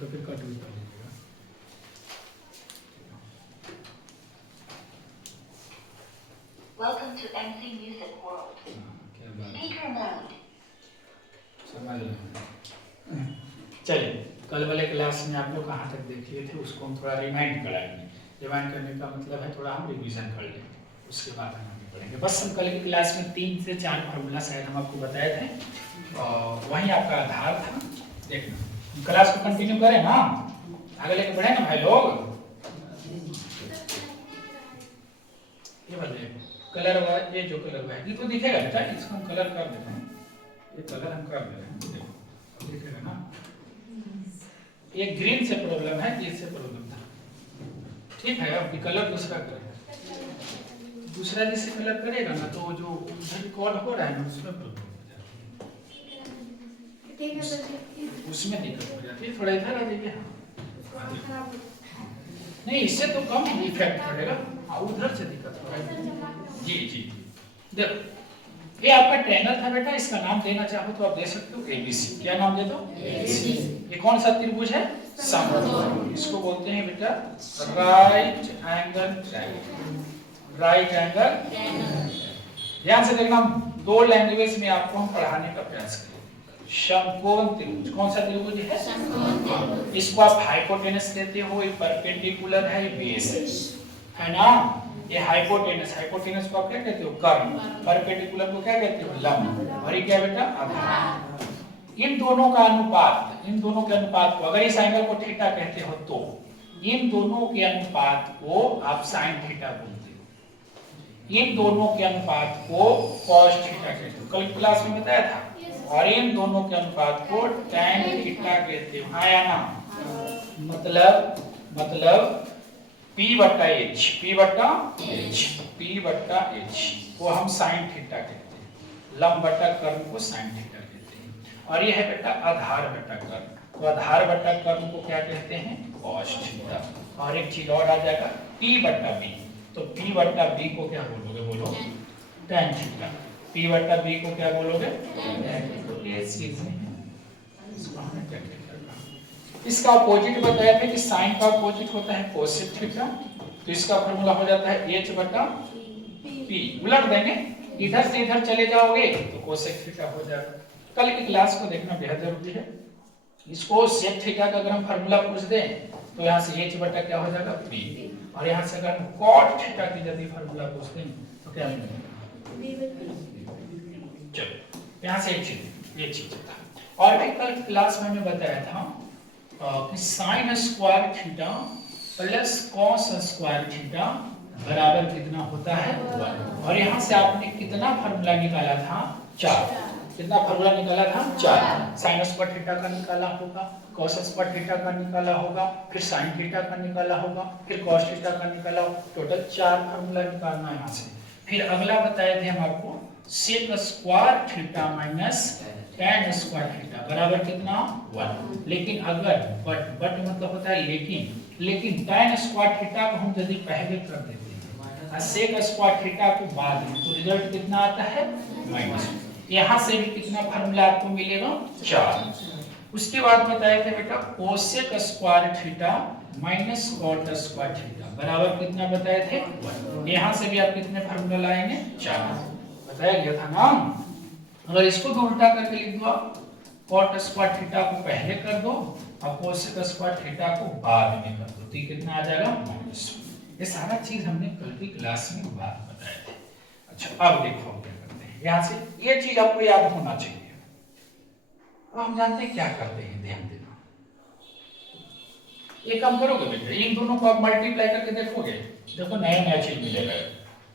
तो फिर कट भी कर लीजिएगा। Welcome to MC Music World. क्या बात है, Speaker mode. समझ रहे हैं। चलिए, कल वाले क्लास में आप लोग कहाँ तक देख लिए थे उसको हम थोड़ा रिमाइंड कराएंगे। रिमाइंड करने का मतलब है थोड़ा हम रिवीजन कर लेंगे, उसके बाद हम आगे बढ़ेंगे। बस हम कल की क्लास में 3 से 4 फार्मूला शायद हम आपको बताए थे और वही आपका आधार था। देखना क्लास को कंटिन्यू करें ना, आगे लेके बढ़े ना भाई लोग। ये वाले कलर हुआ, ये जो कलर हुआ है ये तो दिखेगा बेटा, इसको हम कलर कर देते हैं। ये कलर हम कर दे रहे हैं, देखो दिखेगा ना। ये ग्रीन से प्रॉब्लम है, ये से प्रॉब्लम था, ठीक है। अब कलर दूसरा करेगा, दूसरा जिससे कलर करेगा ना तो जो उधर कॉल हो रहा है ना उसमें प्रॉब्लम हो जाती है, उसमें दिक्कत हो जाती है। थोड़ा इधर आ जाइए। हाँ नहीं, इससे तो कम इफेक्ट पड़ेगा, उधर से दिक्कत हो रहा है। जी जी देखो, ये आपका ट्रायंगल था बेटा, इसका नाम देना चाहो तो आप दे सकते हो एबीसी। क्या नाम दे दो? एबीसी। ये कौन सा त्रिभुज है? समकोण। इसको बोलते हैं बेटा right angle triangle. Right angle, ध्यान से देखना, दो लैंग्वेज में आपको हम पढ़ाने का प्रयास करेंगे। समकोण त्रिभुज, कौन सा त्रिभुज है? समकोण त्रिभुज। इसको आप हाइपोटेनस कहते हो, ये परपेंडिकुलर है, ये बेस है ना। ये हाइपोटेनस, हाइपोटेनस को आप क्या कहते हो? कर्ण। परपेंडिकुलर को क्या कहते हो? लंब। और ये क्या बेटा? आधार। इन दोनों का अनुपात, इन दोनों के अनुपात को, अगर इस एंगल को थीटा कहते हो तो इन दोनों के अनुपात को आप साइन थीटा बोलते हो। इन दोनों के अनुपात को कॉस थीटा कहते हो, कल क्लास में बताया था। और इन दोनों के अनुपात को tan थीटा कहते हो। हाँ या ना? मतलब P बट्टा H, P बट्टा H, P बट्टा H को हम साइन थीटा कहते हैं। लंब बट्टा कर्ण को साइन थीटा कहते हैं। और ये है बेटा आधार बट्टा कर्ण, तो आधार बट्टा कर्ण को क्या कहते हैं? Cos theta. और एक चीज और आ जाएगा P बट्टा B, तो P बट्टा B को क्या बोलोगे? बोलो tan थीटा। P बट्टा B को क्या बोलोगे? तो ये चीज है, इसको हमने tan थीटा कहा। इसका अपोजिट बताया था कि साइन का अपोजिट होता है कोसेक थीटा, तो इसका फार्मूला हो जाता है h बटा p। उलट देंगे, इधर से इधर चले जाओगे तो कोसेक थीटा हो जाएगा। कल की क्लास को देखना बेहद जरूरी है। इसको सेक थीटा का अगर हम फार्मूला पूछ दें तो यहाँ से h बटा क्या हो जाएगा? p। और यहाँ से अगर हम cot थीटा की यदि फार्मूला पूछते हैं तो क्या मिलेगा? चलो यहाँ से ये चीज था। और भी कल क्लास में मैंने बताया था कि sine square theta plus cos square theta बराबर कितना होता है? 1। और यहाँ से आपने कितना फार्मूला निकाला था? 4। कितना फार्मूला निकाला था? 4। साइन स्क्वायर थीटा का निकाला होगा, कॉस स्क्वायर थीटा का निकाला होगा, फिर साइन थीटा का निकाला होगा, फिर कॉस थीटा का निकाला होगा। टोटल 4 फार्मूला निकालना है यहाँ से। फिर अगला बताए थे हम आपको sec square theta minus tan square theta बराबर कितना? 1। लेकिन अगर बट मतलब होता है लेकिन tan स्क्वायर थीटा को हम यदि पहले कर देते हैं और सेक स्क्वायर थीटा को बाद में, तो रिजल्ट कितना आता है? माइनस। यहाँ से भी कितना फार्मूला आपको मिलेगा? 4। उसके बाद बताए थे बेटा cosec square theta minus cot square theta बराबर कितना बताए थे? 1। यहाँ से भी आप कितने फार्मूला लाएंगे? 4 बताया गया था ना। अगर इसको भी उल्टा करके लिख दो, कॉट स्क्वायर थीटा को पहले कर दो और कोसेक स्क्वायर थीटा को बाद में कर दो, तो कितना आ जाएगा? माइनस। ये सारा चीज हमने कल की क्लास में बात बताए थे। अच्छा अब देखो क्या करते हैं, यहाँ से ये चीज आपको याद होना चाहिए। अब हम जानते हैं क्या करते हैं, ध्यान देना। ये काम करोगे बेटा, इन दोनों को आप मल्टीप्लाई करके देखोगे, देखो नया नया चीज मिलेगा।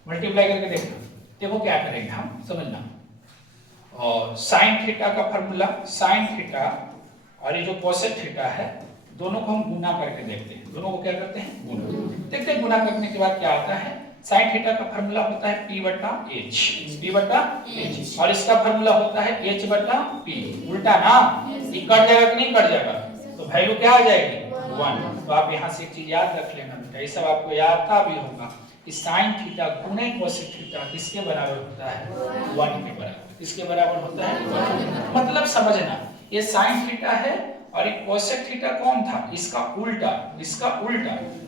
मल्टीप्लाई करके देखो क्या करेंगे हम, समझना। और साइन थीटा का फार्मूला, साइन थीटा और ये जो कोसेक थीटा है, दोनों को हम गुना करके देखते हैं। दोनों को क्या करते हैं? गुना। देखते हैं गुना करने के बाद क्या आता है। साइन थीटा का फार्मूला होता है p बटा h, p बटा h, और इसका फार्मूला होता है h बटा p। उल्टा ना, ये कट जाएगा कि नहीं कट जाएगा? तो वैल्यू क्या आ जाएगी? 1। तो आप यहाँ से एक चीज याद रख लेना बेटा, ये सब आपको याद था भी होगा कि साइन थीटा गुणे कोसेक थीटा किसके बराबर होता है? 1 के बराबर। किसके बराबर होता है? 1। मतलब समझना, ये साइन थीटा है और ये कोसेक थीटा कौन था, इसका उल्टा,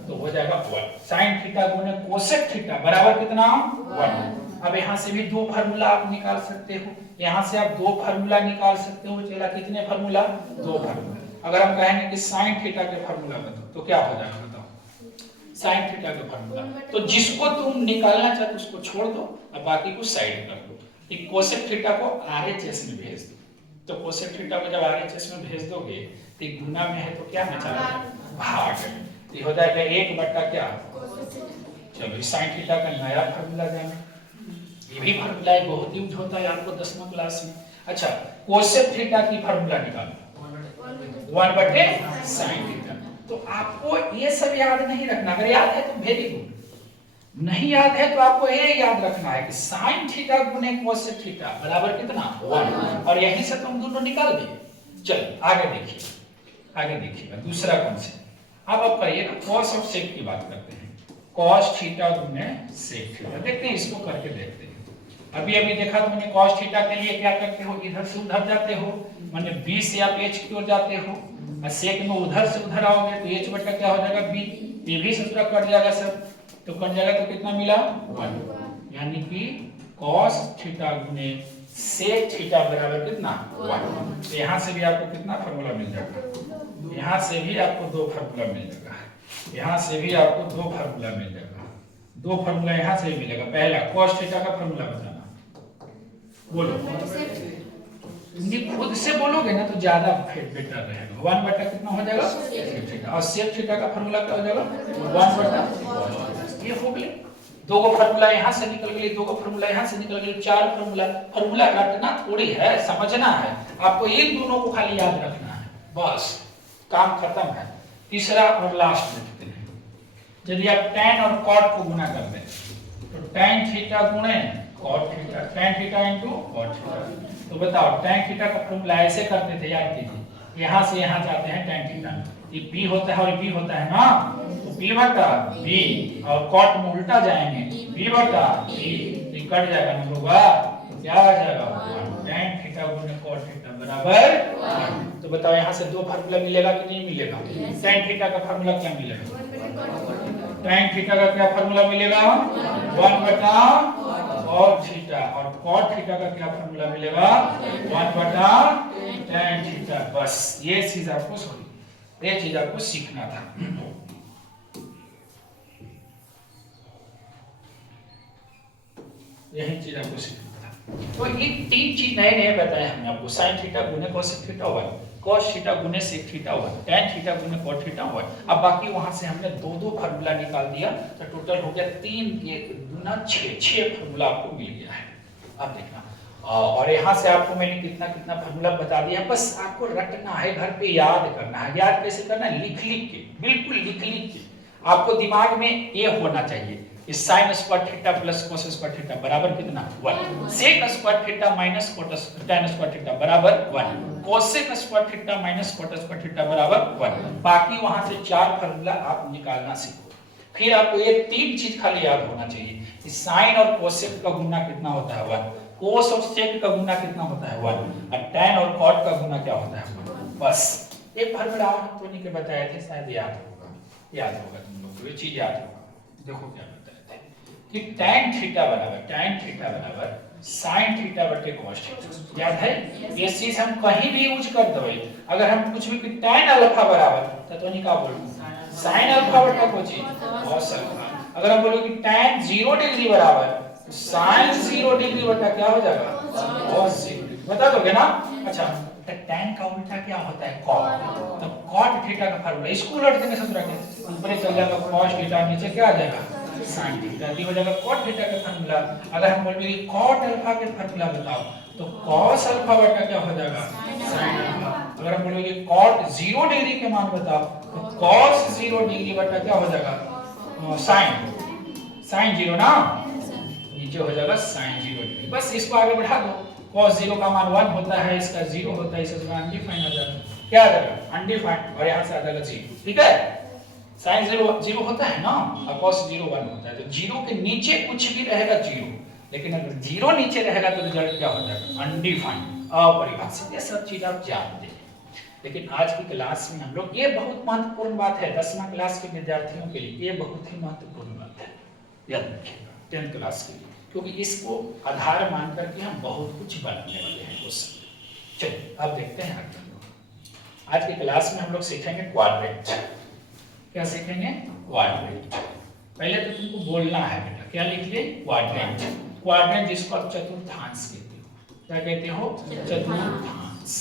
तो हो जाएगा 1। साइन थीटा गुने कोसेक थीटा बराबर कितना 1। अब यहाँ से भी दो फार्मूला आप निकाल सकते हो, यहाँ से आप दो फार्मूला निकाल सकते हो। चला कितने फार्मूला, दो फार्मूला। अगर हम कहेंगे कि साइन थीटा के फार्मूला बताओ तो क्या हो जाएगा, बताओ साइन थीटा के फार्मूला। तो जिसको तुम निकालना चाहते हो उसको छोड़ दो और बाकी को साइड कर दो। एक कोसेक थीटा को आरएचएस में भेज दो, तो कोसेक थीटा को जब आरएचएस में भेज दोगे तो गुना में है तो क्या में चला भाग, तो हो जाएगा 1 बटा क्या। चलो साइन थीटा का नया फार्मूला जाना, ये भी फार्मूला बहुत यूज होता है आपको 10वीं क्लास में। अच्छा, कोसेक थीटा की फार्मूला निकालो 1 बटे साइन थीटा। तो आपको ये सब याद नहीं रखना, अगर याद है तो वेरी गुड, नहीं याद है तो आपको ये याद रखना है कि साइन थीटा गुने कोसेक थीटा बराबर कितना 1, और यहीं से तुम दोनों निकाल दिए। चलो आगे देखिएगा दूसरा कॉन्सेप्ट। अब आप करिएगा कॉस ऑफ सेक की बात करते हैं, कॉस थीटा गुने सेक थीटा। देखते हैं इसको करके देखते हैं। अभी देखा तुमने कॉस थीटा के लिए क्या करते हो, इधर से उधर जाते हो, माने b से आप h की ओर जाते हो, और सेक में उधर से उधर आओगे तो h बटा क्या हो जाएगा b, ये भी सूत्र कट जाएगा सब, तो कट जाएगा तो कितना मिला 1, यानी कि cos थीटा गुने sec थीटा बराबर कितना 1। तो यहाँ से भी आपको कितना फार्मूला मिल जाएगा, यहाँ से भी आपको दो फार्मूला मिल जाएगा, यहाँ से भी आपको दो फार्मूला मिल जाएगा, दो फार्मूला यहाँ से भी मिलेगा। पहला cos थीटा का फार्मूला बताना, बोलो खुद से बोलोगे ना तो ज्यादा बेटर रहेगा। 1 बटा कितना हो जाएगा sec थीटा, और sec थीटा का फार्मूला क्या हो जाएगा 1 बटा cos। ये हो गए दो गो फार्मूला, यहाँ से निकल गए दो गो फार्मूला, यहाँ से निकल गए 4 फार्मूला। फार्मूला रटना थोड़ी है, समझना है आपको, इन दोनों को खाली याद रखना है, बस काम खत्म है। तीसरा और लास्ट देखते हैं, यदि आप tan और cot को गुना कर दें तो tan थीटा गुणे cot theta, tan theta into cot theta. तो बताओ tan थीटा का फार्मूला ऐसे करते थे, याद कीजिए, यहाँ से यहाँ जाते हैं tan थीटा, ये b होता है और b होता है ना, तो b बटा b, और cot में उल्टा जाएंगे b बटा b, ये कट जाएगा ना होगा, तो क्या आ जाएगा 1। tan थीटा गुणे cot थीटा बराबर 1। तो बताओ यहाँ से दो फार्मूला मिलेगा कि नहीं मिलेगा। tan थीटा का फार्मूला क्या मिलेगा, tan थीटा का क्या फार्मूला मिलेगा 1 बटा cot थीटा, और cot थीटा का क्या फार्मूला मिलेगा 1 बटा tan थीटा। बस ये चीज आपको सीखना था। यही चीज आपको सीखना था। तो ये तीन चीज नए बताए हमने आपको, साइन थीटा गुने कोसेक थीटा 1, cos थीटा गुने sec थीटा 1, tan थीटा गुने cot थीटा 1। अब बाकी वहां से हमने दो फार्मूला निकाल दिया, तो टोटल हो गया 3 1 गुना 6 फार्मूला आपको मिल गया है। अब देखना, और यहाँ से आपको मैंने कितना फार्मूला बता दिया, बस आपको रटना है, घर पे याद करना है। याद कैसे करना है, लिख के, बिल्कुल लिख के आपको दिमाग में ये होना चाहिए, sin square theta plus cos square theta बराबर कितना 1, sec square theta minus tan square theta बराबर 1, cosec square theta minus cot square theta बराबर 1। बाकी वहां से 4 फार्मूला आप निकालना सीखो। फिर आपको ये 3 चीज खाली याद होना चाहिए कि sin और cosec का गुना कितना होता है 1, cos और sec का गुना कितना होता है 1, और tan और cot का गुना क्या होता है 1। बस एक फार्मूला हम तो नहीं के बताए थे, शायद याद होगा तुम लोग को, ये चीज याद होगा। देखो क्या कि tan थीटा बराबर sin थीटा बटे cos थीटा, याद है। ये चीज हम कहीं भी यूज कर दो, अगर हम कुछ भी कि tan अल्फा बराबर तो नहीं का बोलूं sin अल्फा बटा कोची cos अल्फा। अगर हम बोलो कि tan 0 डिग्री बराबर तो sin 0 डिग्री बटा क्या हो जाएगा cos 0 डिग्री, बता दोगे ना। अच्छा, तो tan का उल्टा क्या होता है cot, तो cot थीटा का फार्मूला इसको उलट देंगे ससुरा के, ऊपर चल जाएगा cos थीटा, नीचे क्या आ जाएगा sin थीटा, हो जाएगा cot थीटा का फार्मूला। अगर हम बोलेंगे कि cot अल्फा के फार्मूला बताओ तो cos अल्फा बटा क्या हो जाएगा sin अल्फा। अगर हम बोलेंगे cot 0 डिग्री के मान बताओ तो cos 0 डिग्री बटा क्या हो जाएगा sin 0 ना, नीचे हो जाएगा sin 0 डिग्री। बस इसको आगे बढ़ा दो, cos 0 का मान 1 होता है, इसका 0 होता है, इसका अनडिफाइंड आ जाएगा, क्या आ जाएगा अनडिफाइंड, और यहाँ से आ जाएगा 0, ठीक है। sin 0 होता है ना, और cos 0 1 होता है, तो 0 के नीचे कुछ भी रहेगा 0, लेकिन अगर 0 नीचे रहेगा तो रिजल्ट क्या हो जाएगा अनडिफाइंड, अपरिभाषित। ये सब चीज आप जानते हैं। लेकिन आज की क्लास में हम लोग, ये बहुत महत्वपूर्ण बात है 10वीं क्लास के विद्यार्थियों के लिए, ये बहुत ही महत्वपूर्ण बात है, याद रखिएगा 10th क्लास के लिए, क्योंकि इसको आधार मान करके हम बहुत कुछ बनाने वाले हैं क्वेश्चन। चलिए अब देखते हैं आगे हम लोग। आज की क्लास में हम लोग सीखेंगे क्वाड्रेंट। क्या सीखेंगे? क्वाड्रेंट। पहले तो तुमको बोलना है बेटा, क्या लिखिए? क्वाड्रेंट। क्वाड्रेंट जिसको आप चतुर्थांश कहते हो, क्या कहते हो? चतुर्थांश।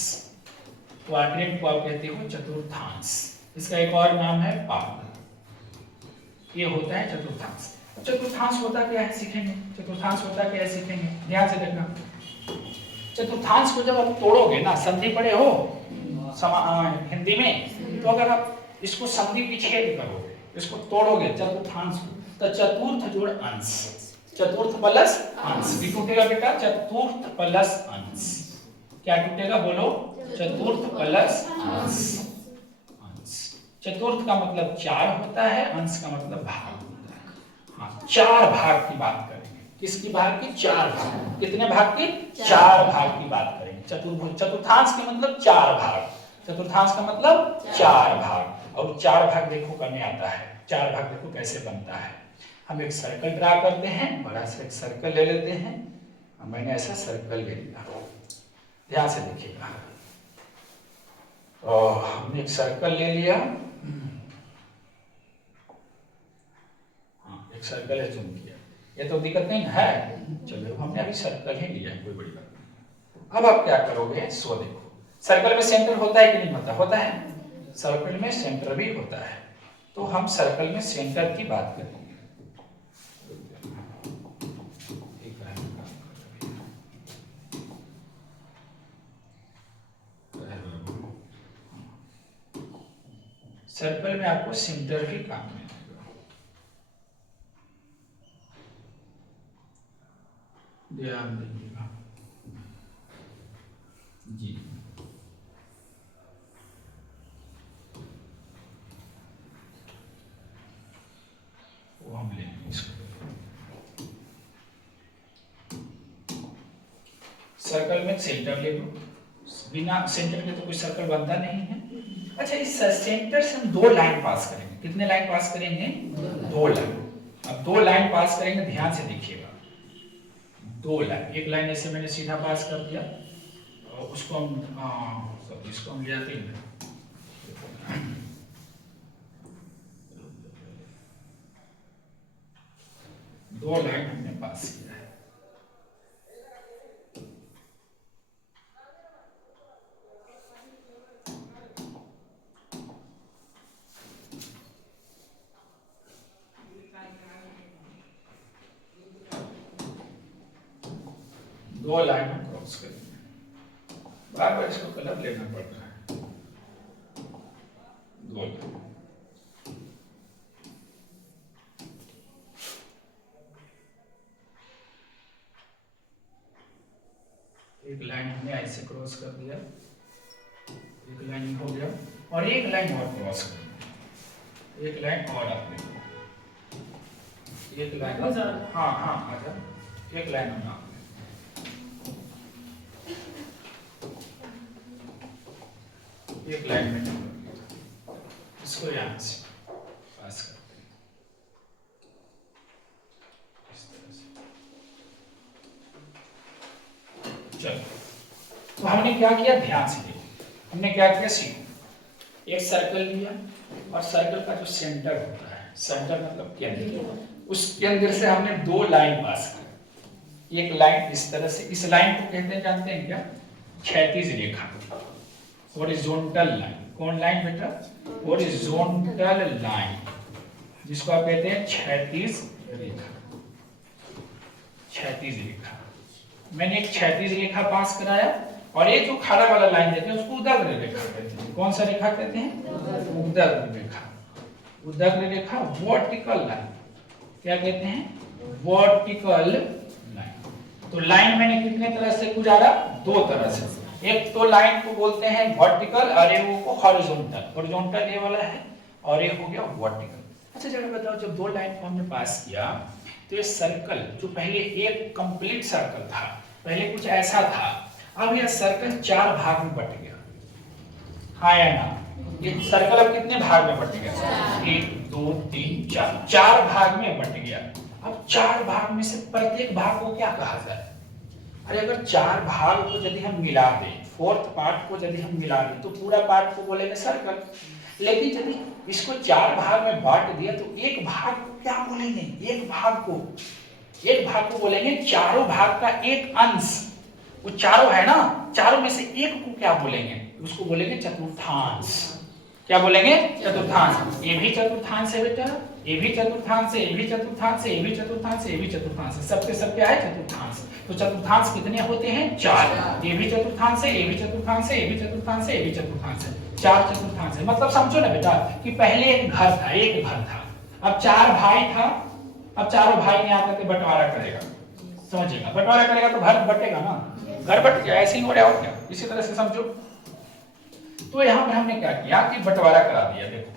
क्वाड्रेंट को आप कहते हो चतुर्थांश। इसका एक और नाम है पाद। ये होता है चतुर्थांश। चतुर्थांश होता क्या है सीखेंगे। चतुर्थांश होता क्या है सीखेंगे, ध्यान से देखना। चतुर्थांश को जब आप तोड़ोगे ना, संधि पढ़े हो हिंदी में, तो अगर आप इसको संधि विच्छेद करोगे, इसको तोड़ोगे चतुर्थांश को, तो चतुर्थ जोड़ अंश, चतुर्थ प्लस अंश भी टूटेगा बेटा। चतुर्थ प्लस अंश क्या टूटेगा बोलो? चतुर्थ प्लस अंश। चतुर्थ का मतलब 4 होता है, अंश का मतलब भाग होता है। हाँ, 4 भाग की बात करेंगे। किसकी भाग की? 4 भाग। कितने भाग की? 4 भाग की बात करेंगे। चतुर्थांश का मतलब 4 भाग। चतुर्थांश का मतलब 4 भाग। और 4 भाग देखो करने आता है। 4 भाग देखो कैसे बनता है। हम एक सर्कल ड्रा करते हैं, बड़ा सा एक सर्कल ले लेते हैं। मैंने ऐसा सर्कल ले लिया, ध्यान से देखिएगा। और हमने एक सर्कल ले लिया, हाँ एक सर्कल है चुन किया, ये तो दिक्कत नहीं है। चलो हमने अभी सर्कल ही लिया है, कोई बड़ी बात नहीं। अब आप क्या करोगे सो देखो, सर्कल में सेंटर होता है कि नहीं होता? होता है। सर्कल में सेंटर भी होता है, तो हम सर्कल में सेंटर की बात करेंगे। सर्कल में आपको सेंटर भी काम में आएगा। ध्यान दीजिएगा जी। वो हम लेंगे इसको। सर्कल में सेंटर ले लो, बिना सेंटर के तो कोई सर्कल बनता नहीं है। अच्छा, इस सेंटर से हम 2 लाइन पास करेंगे। कितने लाइन पास करेंगे? 2 लाइन। अब 2 लाइन पास करेंगे, ध्यान से देखिएगा। 2 लाइन, एक लाइन ऐसे मैंने सीधा पास कर दिया, और उसको हम इसको हम ले आते हैं। 2 लाइन हमने पास किया है। दो लाइन हम क्रॉस करेंगे, बार बार इसको कलर लेना पड़ रहा है। 2 लाइन, एक लाइन हमने ऐसे क्रॉस कर दिया, एक लाइन हो गया, और एक लाइन और क्रॉस कर दिया, एक लाइन और आपने, एक लाइन, हाँ हाँ आजा, एक लाइन हम एक लाइन में इसको यहां से पास करते हैं इस तरह से। चलो, तो हमने क्या किया, ध्यान से देखो। हमने क्या किया, सीखो। एक सर्कल लिया, और सर्कल का जो सेंटर होता है, सेंटर मतलब केंद्र, उस केंद्र से हमने 2 लाइन पास की। एक लाइन इस तरह से, इस लाइन को कहते हैं, जानते हैं क्या? क्षैतिज रेखा, हॉरिजॉन्टल लाइन। कौन लाइन बेटा? हॉरिजॉन्टल लाइन, जिसको आप कहते हैं क्षैतिज रेखा। क्षैतिज रेखा, मैंने एक क्षैतिज रेखा पास कराया, और ये जो खड़ा वाला लाइन देते हैं उसको उदग्र रेखा कहते हैं। कौन सा रेखा कहते हैं? उदग्र रेखा। उदग्र रेखा, वर्टिकल लाइन, क्या कहते हैं? Vertical line. तो लाइन मैंने कितने तरह से गुजारा? 2 तरह से। एक तो लाइन को बोलते हैं वर्टिकल, और एक को हॉरिजॉन्टल। हॉरिजॉन्टल ये वाला है, और ये हो गया वर्टिकल। अच्छा चलो बताओ, जब 2 लाइन को हमने पास किया, तो ये सर्कल जो पहले एक कंप्लीट सर्कल था, पहले कुछ ऐसा था, अब यह सर्कल 4 भाग में बट गया। आया ना। ये सर्कल अब कितने भाग में बट गया? 1 2 3 4, 4 भाग में बट गया। अब 4 भाग में से प्रत्येक भाग को क्या कहा जाए? अरे अगर 4 भाग को यदि हम मिला दें, फोर्थ पार्ट को यदि हम मिला दें तो पूरा पार्ट को बोलेंगे सर्कल। लेकिन यदि इसको 4 भाग में बांट दिया तो एक भाग को क्या बोलेंगे? एक भाग को बोलेंगे चारों भाग का एक अंश। वो चारों है ना, चारों में से एक को क्या बोलेंगे? उसको बोलेंगे चतुर्थांश। क्या बोलेंगे? चतुर्थांश। ये भी चतुर्थांश है बेटा, ये भी चतुर्थांश है, ये भी चतुर्थांश है, ये भी चतुर्थांश है, ये भी चतुर्थांश है। सबके सब क्या है? चतुर्थांश। तो चतुर्थांश कितने होते हैं? 4। ये भी चतुर्थांश है, ये भी चतुर्थांश है, ये भी चतुर्थांश है, ये भी चतुर्थांश है। 4 चतुर्थांश है। मतलब समझो ना बेटा कि पहले एक घर था, अब 4 भाई था, अब चारों भाई ने आकर के बंटवारा करेगा। समझिएगा, बंटवारा करेगा तो घर बटेगा ना, घर बट गया, ऐसे ही हो रहा है और क्या। इसी तरह से समझो। तो यहाँ पे हमने क्या किया कि बंटवारा करा दिया। देखो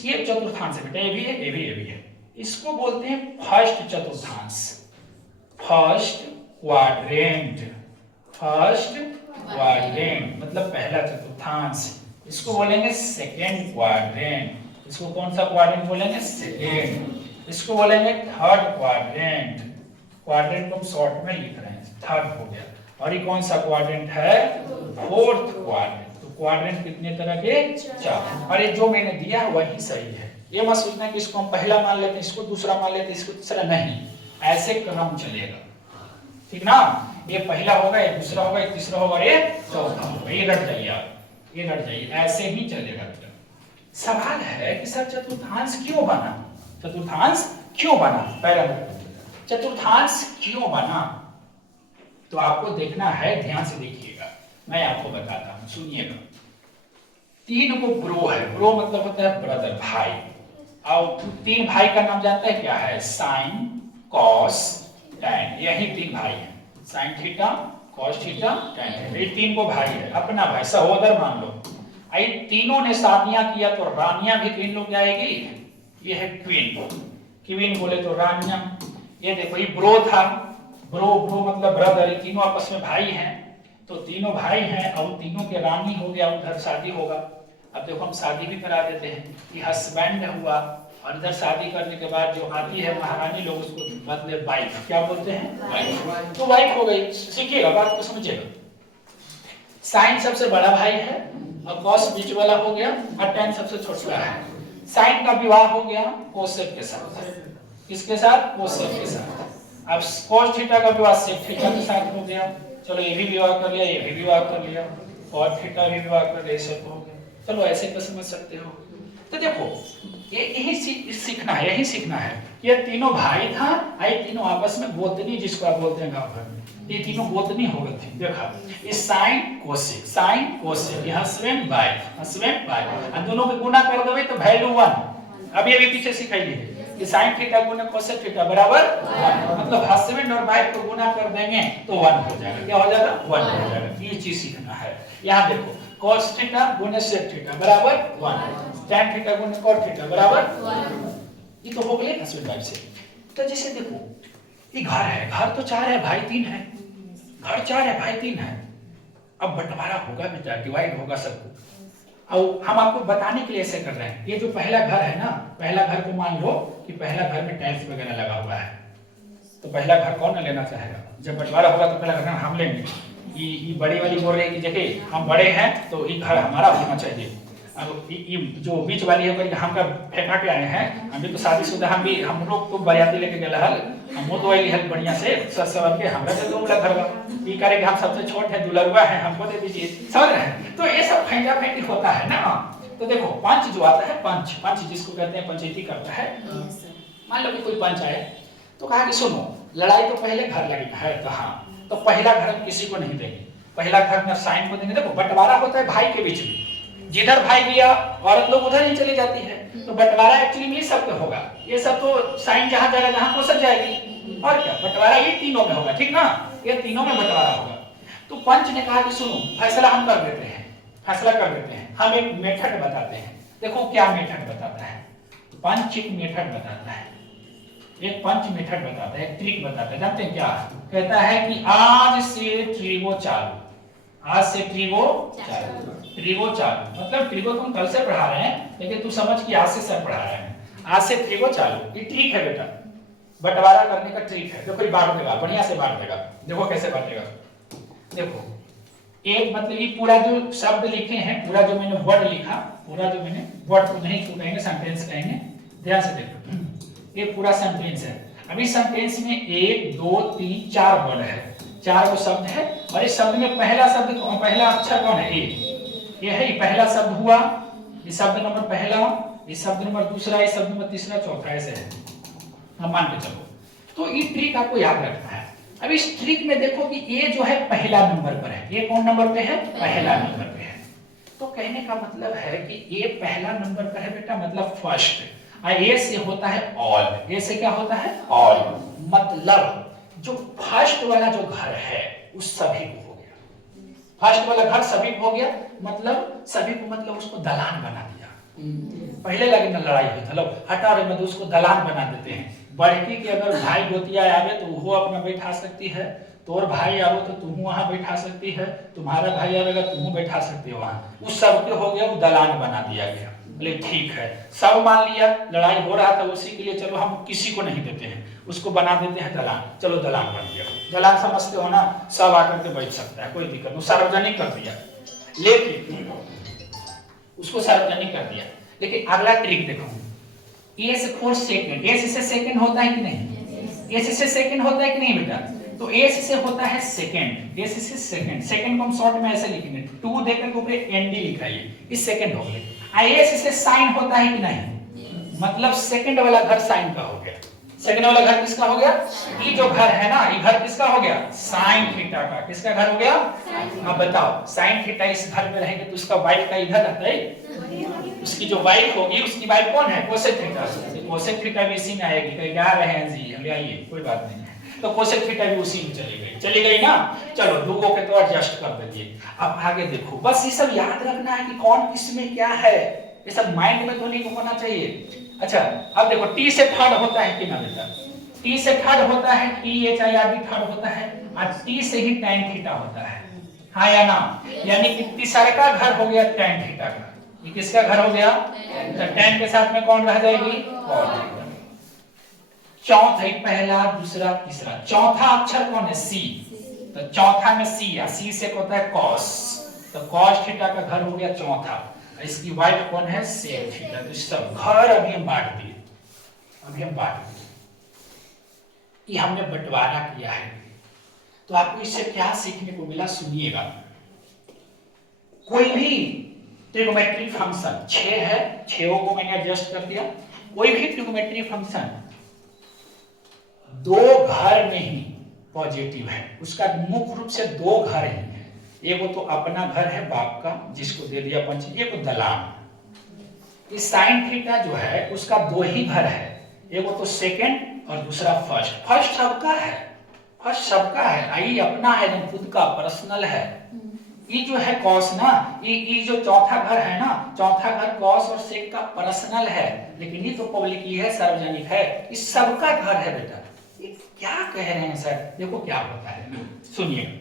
ये चतुर्थांश है बेटा, ये भी है, ये भी, ये भी है। इसको बोलते हैं फर्स्ट चतुर्थांश, फर्स्ट क्वाड्रेंट, फर्स्ट क्वाड्रेंट मतलब पहला चतुर्थांश। इसको बोलेंगे सेकेंड क्वाड्रेंट, इसको कौन सा क्वाड्रेंट बोलेंगे? सेकेंड। इसको बोलेंगे थर्ड क्वाड्रेंट, क्वाड्रेंट को हम शॉर्ट में लिख रहे हैं, थर्ड हो गया। और ये कौन सा क्वाड्रेंट है? Fourth quadrant. तो क्वाड्रेंट कितने तरह के? 4। और ये जो मैंने दिया वही सही है। ये मत सोचना कि इसको हम पहला मान लेते हैं, इसको दूसरा मान लेते हैं, इसको तीसरा, नहीं, ऐसे क्रम चलेगा, ठीक ना। ये पहला होगा, ये दूसरा होगा, ये तीसरा होगा, ये चौथा होगा। ये रट जाइए आप, ये रट जाइए, ऐसे ही चलेगा। सवाल है कि सर चतुर्थांश क्यों बना? चतुर्थांश क्यों बना? पहला चतुर्थांश क्यों बना तो आपको देखना है, ध्यान से देखिएगा, मैं आपको बताता हूं, सुनिएगा। 3 को ब्रो है, ब्रो मतलब होता है ब्रदर, भाई। और 3 भाई का नाम जानते हैं क्या है? Sine, cos, tan. यही 3 भाई हैं, sine theta, cos theta, tan. ये 3 को भाई है, अपना भाई, सहोदर मान लो। आई तीनों ने शादियां किया तो रानियां भी 3 लोग आएगी। ये है क्वीन, क्वीन बोले तो रानियां। ये देखो ये ब्रो था, ब्रो मतलब ब्रदर, ये तीनों आपस में भाई हैं। तो तीनों भाई हैं और तीनों के रानी हो गया, उधर शादी होगा। अब देखो हम शादी भी करा देते हैं, ये हस्बैंड हुआ, और इधर शादी करने के बाद जो आती है महारानी लोग, उसको बदले वाइफ, क्या बोलते हैं? वाइफ। तो वाइफ हो गई। सीखिएगा, बात को समझिएगा। साइन सबसे बड़ा भाई है और कॉस बीच वाला हो गया और टैन सबसे छोटा है। साइन का विवाह हो गया कोसेक के साथ। किसके साथ? कोसेक के साथ। अब कॉस थीटा का विवाह सेक थीटा के साथ हो गया। चलो ये भी विवाह कर लिया, ये भी विवाह कर लिया, कॉस थीटा भी विवाह कर लिया, सब हो गया। चलो ऐसे तो समझ सकते हो। तो देखो यही सीखना है, यही सीखना है। ये तीनों भाई था, ये तीनों आपस में गोतनी, जिसको आप बोलते हैं गांव भर में, ये तीनों गोतनी हो गई थी। देखा, ये साइन कोसेक, साइन कोसेक, ये हस्बैंड वाइफ, हस्बैंड वाइफ, और दोनों को गुना कर दोगे तो वैल्यू 1। अब ये भी पीछे सिखाइए कि साइन थीटा गुना कोसेक थीटा बराबर 1, मतलब हस्बैंड और वाइफ को गुना कर देंगे तो 1 हो जाएगा। क्या हो जाएगा? 1 हो जाएगा। ये चीज सीखना है। यहाँ देखो cos थीटा गुना sec थीटा बराबर 1, tan थीटा गुना cot थीटा बराबर 1। ये तो हो गया हस्बैंड वाइफ से। तो जैसे देखो ये घर है, घर तो 4 है, भाई 3 है, घर 4 है, भाई 3 है। अब बंटवारा होगा बेटा, डिवाइड होगा सबको। और हम आपको बताने के लिए ऐसे कर रहे हैं। ये जो पहला घर है ना, पहला घर को मान लो कि पहला घर में टाइल्स वगैरह लगा हुआ है, तो पहला घर कौन लेना चाहेगा? जब बंटवारा होगा तो पहला घर हम लेंगे। ये बड़ी वाली बोल रही है कि देखिए हम बड़े हैं तो ये घर हमारा होना चाहिए। अब ये जो बीच वाली है हम का फेंका के आए हैं, हम भी तो शादीशुदा, हम लोग तो बरियाती लेके गए हल, हम तो वही हल बढ़िया से सज सवर के हमरा से दूर घर बा, ये करे कि हम सबसे छोटे हैं, दुलरुआ हैं, हमको दे दीजिए, समझ रहे हैं? तो ये सब फेंका फेंकी होता है ना। तो देखो पंच जो आता है, पंच जिसको कहते हैं पंचायती करता है। मान लो कि कोई पंच आए तो कहा कि सुनो लड़ाई तो पहले घर लगेगा है, तो हाँ, तो पहला घर हम किसी को नहीं देंगे, पहला घर में साइन को देंगे। देखो बंटवारा होता है भाई के बीच में, जिधर भाई गया औरत लोग उधर ही चली जाती है। तो बंटवारा एक्चुअली में ये सब पे होगा, ये सब तो साइन जहां जाएगा जहां कोसर जाएगी, और क्या बंटवारा ये तीनों में होगा, ठीक ना, ये तीनों में बंटवारा होगा। तो पंच ने कहा कि सुनो फैसला हम कर देते हैं, फैसला कर देते हैं, हम एक मेथड बताते हैं। देखो क्या मेथड बताता है, पंच एक मेथड बताता है, एक पंच मेथड बताता है, एक ट्रिक बताता है। जानते हैं क्या कहता है कि आज से ट्रिगो चालू, आज से ट्रिगो चालू। ट्रिगो चालू, मतलब ट्रिगो तुम कल से पढ़ा रहे हैं लेकिन तू समझ कि आज से सर पढ़ा रहे हैं। आज से ट्रिगो चालू, ये ट्रिक है बेटा, बंटवारा करने का ट्रिक है। देखो ये बांट देगा, बढ़िया से बांट देगा। देखो कैसे बांटेगा, देखो एक मतलब ये पूरा जो शब्द लिखे हैं, पूरा जो मैंने वर्ड लिखा, पूरा जो मैंने वर्ड को नहीं कहेंगे, सेंटेंस कहेंगे। ध्यान से देखो, ये पूरा सेंटेंस है। अभी सेंटेंस में 1 2 3 4 वर्ड है, 4 वो शब्द है। और इस शब्द में पहला शब्द, पहला अक्षर कौन है? ए। ये है, ये पहला शब्द हुआ, ये शब्द नंबर पहला, ये शब्द नंबर दूसरा, ये शब्द नंबर तीसरा, चौथा, ऐसे है। हम मान के चलो, तो ये ट्रिक आपको याद रखना है। अब इस ट्रिक में देखो कि ये जो है पहला नंबर पर है, ये कौन नंबर पे है? पहला नंबर पे है। तो कहने का मतलब है कि ये पहला नंबर पर है बेटा, मतलब फर्स्ट। ए से होता है ऑल, ए से क्या होता है? ऑल। मतलब जो फर्स्ट वाला जो घर है उस सभी को हो गया, फर्स्ट वाला घर सभी को हो गया, मतलब सभी को, मतलब उसको दलान बना दिया। पहले लगे ना लड़ाई हुई था, लो हटा रहे, मतलब उसको दलान बना देते हैं। बड़की की अगर भाई गोतिया आवे तो वो अपना बैठा सकती है, तोर भाई आओ तो तुम वहां बैठा सकती है, तुम्हारा भाई आवेगा तुम बैठा सकते हो वहां। उस सब के हो गया, वो दलान बना दिया गया। बोले ठीक है, सब मान लिया, लड़ाई हो रहा था उसी के लिए, चलो हम किसी को नहीं देते हैं, उसको बना देते हैं दलान। चलो दलान बन गया, दलान समझते हो ना, सब आकर के बैठ सकता है, कोई दिक्कत नहीं, सार्वजनिक कर दिया। लेकिन उसको सार्वजनिक कर दिया। लेकिन अगला ट्रिक देखो, ए से 4 सेकंड, ए से सेकंड होता है कि नहीं? ए से सेकंड होता है कि नहीं बेटा? तो ए से होता है सेकंड, ए से सेकंड, सेकंड को हम शॉर्ट में ऐसे लिखेंगे, 2 देकर के ऊपर एनडी लिखाइए, इस सेकंड हो गया। आई से साइन होता है कि नहीं? मतलब सेकंड वाला घर साइन का हो गया। सेकंड वाला घर किसका हो गया? ये जो घर है ना, ये घर किसका हो गया? साइन थीटा का। किसका घर हो गया? अब बताओ, साइन थीटा इस घर में रहेंगे तो उसका वाइफ का इधर रहता है, उसकी जो वाइफ होगी उसकी वाइफ कौन है? Cosec theta. कोसेक थीटा भी इसी में आएगी। कहीं जा रहे हैं जी, हम आइए, कोई बात नहीं है। तो कोसेक थीटा भी उसी में चली गई ना। चलो दूगों के तो एडजस्ट कर दीजिए। अब आगे देखो, बस ये सब याद रखना है कि कौन किसमें क्या है, ये सब माइंड में तो नहीं होना चाहिए। अच्छा अब देखो, टी से थर्ड होता है कि ना बेटा? टी से थर्ड होता है, टी एच आई आर भी थर्ड होता है, और टी से ही tan थीटा होता है, हाँ या ना? यानी कि तीसरा का घर हो गया tan थीटा का। ये किसका घर हो गया? तो tan के साथ में कौन रह जाएगी? cos। चौथा, पहला दूसरा तीसरा, चौथा अक्षर कौन है? सी। तो चौथा में सी है, सी से होता है cos, तो cos थीटा का घर हो गया चौथा। इसकी वाइफ कौन है? sec theta. तो सब घर अभी हम बांट दिए, अभी हम बांट दिए, ये हमने बंटवारा किया है। तो आपको इससे क्या सीखने को मिला, सुनिएगा। कोई भी ट्रिगोमेट्रिक फंक्शन 6 है, 6 को मैंने एडजस्ट कर दिया। कोई भी ट्रिगोमेट्रिक फंक्शन 2 घर में ही पॉजिटिव है, उसका मुख्य रूप से 2 घर ही है। एक तो अपना घर है बाप का, जिसको दे दिया पंच, एक दलान। इस साइन थीटा जो है उसका 2 ही घर है, एक तो सेकंड और दूसरा फर्स्ट। फर्स्ट सबका है, फर्स्ट सबका है, आई अपना है, एकदम खुद का पर्सनल है। ये जो है कॉस ना, ये जो चौथा घर है ना, चौथा घर कॉस और सेक का पर्सनल है, लेकिन ये तो पब्लिकली है, सार्वजनिक है, इस सबका घर है बेटा। ये क्या कह रहे हैं सर? देखो क्या होता है, सुनिए।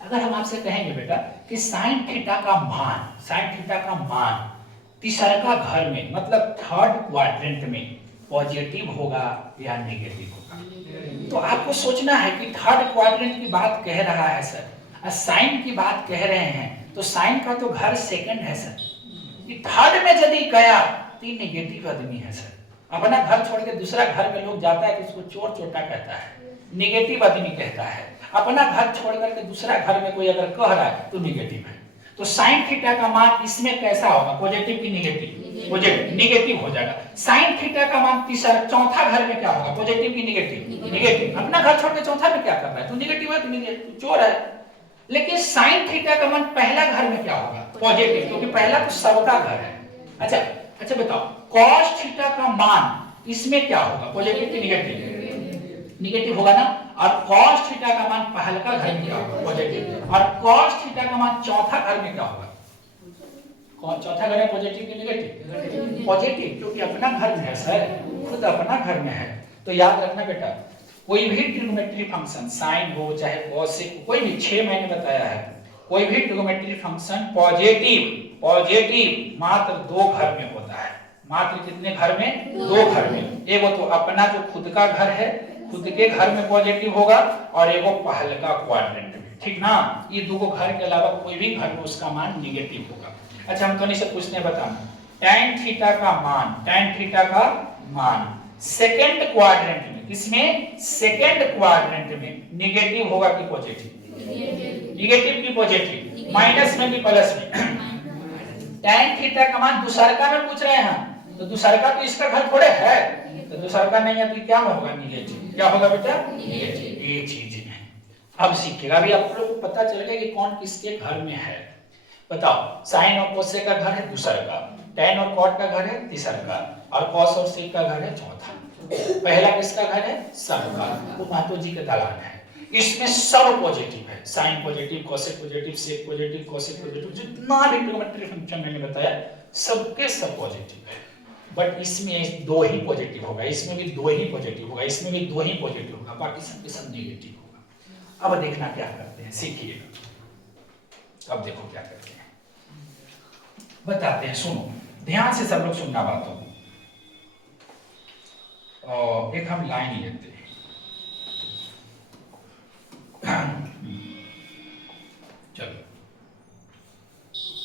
अगर हम आपसे कहेंगे बेटा कि साइन थीटा का मान, साइन थीटा का मान तीसरा घर में, मतलब थर्ड क्वाड्रेंट में पॉजिटिव होगा या नेगेटिव होगा, तो आपको सोचना है कि थर्ड क्वाड्रेंट की बात कह रहा है सर, साइन की बात कह रहे हैं, तो साइन का तो घर सेकंड है सर, ये थर्ड में यदि गया तो ये नेगेटिव आदमी है सर। अपना घर छोड़ के दूसरा घर में लोग जाता है तो उसको चोर चोटा कहता है, नेगेटिव आदमी कहता है। अपना घर छोड़ करके दूसरा घर में कोई अगर कह रहा है तो नेगेटिव है। तो साइन थीटा का मान इसमें कैसा होगा? पॉजिटिव की नेगेटिव? पॉजिटिव, नेगेटिव हो जाएगा। साइन थीटा का मान तीसरा चौथा घर में क्या होगा? पॉजिटिव की नेगेटिव? नेगेटिव। अपना घर छोड़ के चौथा में क्या कर रहा है? तो नेगेटिव है, तो नेगेटिव, चोर है। लेकिन साइन थीटा का मान पहला घर में क्या होगा? पॉजिटिव, क्योंकि पहला तो सबका घर है। अच्छा बताओ, cos थीटा का मान इसमें क्या होगा? पॉजिटिव की नेगेटिव? नेगेटिव होगा ना। और cos थीटा का मान पहला का घर में क्या होगा? पॉजिटिव। और cos थीटा का मान चौथा घर में क्या होगा? चौथा घर में पॉजिटिव की नेगेटिव? पॉजिटिव, क्योंकि अपना घर में है सर, खुद अपना घर में है। तो याद रखना बेटा, कोई भी ट्रिग्नोमेट्री फंक्शन साइन हो चाहे कॉसेक, कोई भी 6 मैंने बताया है, कोई भी ट्रिग्नोमेट्री फंक्शन पॉजिटिव मात्र दो घर में होता है। मात्र कितने घर में? दो घर में। एगो तो अपना जो खुद का घर है, खुद के घर में पॉजिटिव होगा, और एगो पहले का क्वाड्रेंट में, ठीक ना। ये दो घर के अलावा कोई भी घर में उसका मान निगेटिव होगा। अच्छा, हम तो नहीं से पूछने बताना, tan थीटा का मान सेकंड क्वाड्रेंट में, किसमें? सेकंड क्वाड्रेंट में निगेटिव होगा कि पॉजिटिव? निगेटिव की पॉजिटिव, माइनस में भी प्लस में। tan थीटा का मान दूसरका में पूछ रहे हैं, तो दूसरका तो इसका घर थोड़े है, तो दूसरका नहीं है तो क्या होगा? निगेटिव। क्या होगा बेटा? निगेटिव। ये चीज है, अब सीखेगा। अभी आप लोग को पता चल गया कि कौन किसके घर में है। बताओ, साइन और कोसेक का घर है दूसरका, tan और cot का घर है तीसरका, और cos और sec का घर है चौथा। पहला किसका घर है? सबका। वो महतो जी का दलान है। इसमें सब पॉजिटिव है, साइन पॉजिटिव, कोसेक पॉजिटिव, सेक पॉजिटिव, कोसेक पॉजिटिव, जितना भी ट्रिग्नोमेट्री फंक्शन मैंने बताया सबके सब पॉजिटिव है। बट इसमें दो ही पॉजिटिव होगा, इसमें भी दो ही पॉजिटिव होगा, इसमें भी दो ही पॉजिटिव होगा, बाकी सबके सब नेगेटिव होगा। अब देखना क्या करते हैं, सीखिएगा। अब देखो क्या करते हैं, बताते हैं, सुनो ध्यान से, सब लोग सुनना बातों। एक हम लाइन लेते हैं, चलो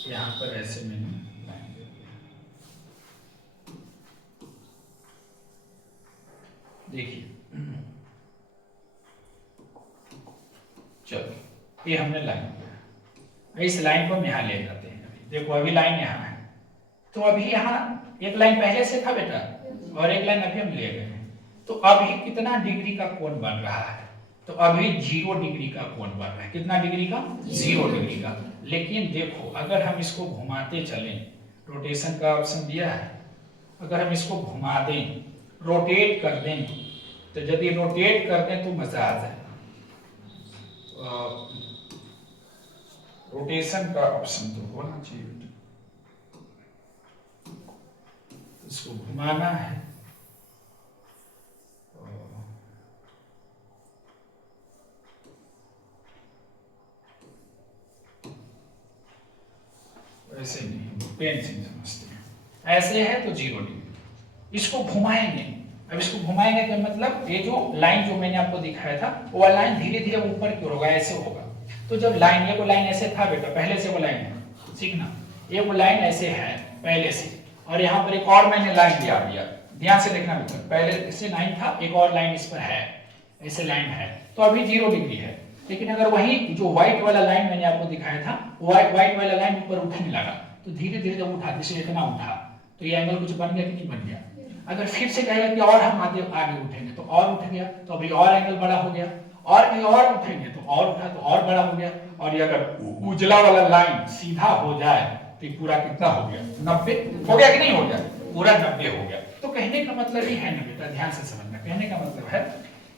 यहां पर ऐसे मैंने लाइन लेते हैं, देखिए। चलो ये हमने लाइन लिया, इस लाइन को हम यहां ले जाते हैं। देखो अभी लाइन यहाँ है, तो अभी यहाँ एक लाइन पहले से था बेटा, और एक लाइन अभी हम ले गए हैं, तो अभी कितना डिग्री का कोण बन रहा है? तो अभी 0 डिग्री का कोण बन रहा है। कितना डिग्री का? 0 डिग्री का। लेकिन देखो अगर हम इसको घुमाते चलें, रोटेशन का ऑप्शन दिया है, अगर हम इसको घुमा दें, रोटेट कर दें, तो यदि रोटेट कर दें तो मजा आ जाए। रोटेशन का ऑप्शन तो होना चाहिए, इसको घुमाना है, ऐसे नहीं, पेन से समझते हैं। ऐसे है तो 0 डिग्री, इसको घुमाएंगे। अब इसको घुमाएंगे का मतलब ये जो लाइन जो मैंने आपको दिखाया था, वो लाइन धीरे धीरे ऊपर की ओर होगा, ऐसे होगा। तो जब लाइन, ये वो लाइन ऐसे था बेटा, पहले से वो लाइन है, सीखना, ये वो लाइन ऐसे है पहले से, और यहाँ पर एक और मैंने लाइन दिया, ध्यान से देखना बेटा, पहले से लाइन था, एक और लाइन इस पर है, ऐसे लाइन है, तो अभी 0 डिग्री है। लेकिन अगर वही जो व्हाइट वाला लाइन मैंने आपको दिखाया था, व्हाइट वाला लाइन ऊपर उठने लगा, तो धीरे धीरे जब उठा, जैसे इतना उठा, तो ये एंगल कुछ बन गया कि नहीं बन गया? अगर फिर से कहेगा कि और हम आगे उठेंगे, तो और उठ गया, तो अभी और एंगल बड़ा हो गया, और भी और उठेंगे तो और उठा, तो और बड़ा हो गया। और ये अगर उजला वाला लाइन सीधा हो जाए तो पूरा कितना हो गया? 90 हो गया कि नहीं हो गया? पूरा 90 हो गया। तो कहने का मतलब ये है ना बेटा, ध्यान से समझना, कहने का मतलब है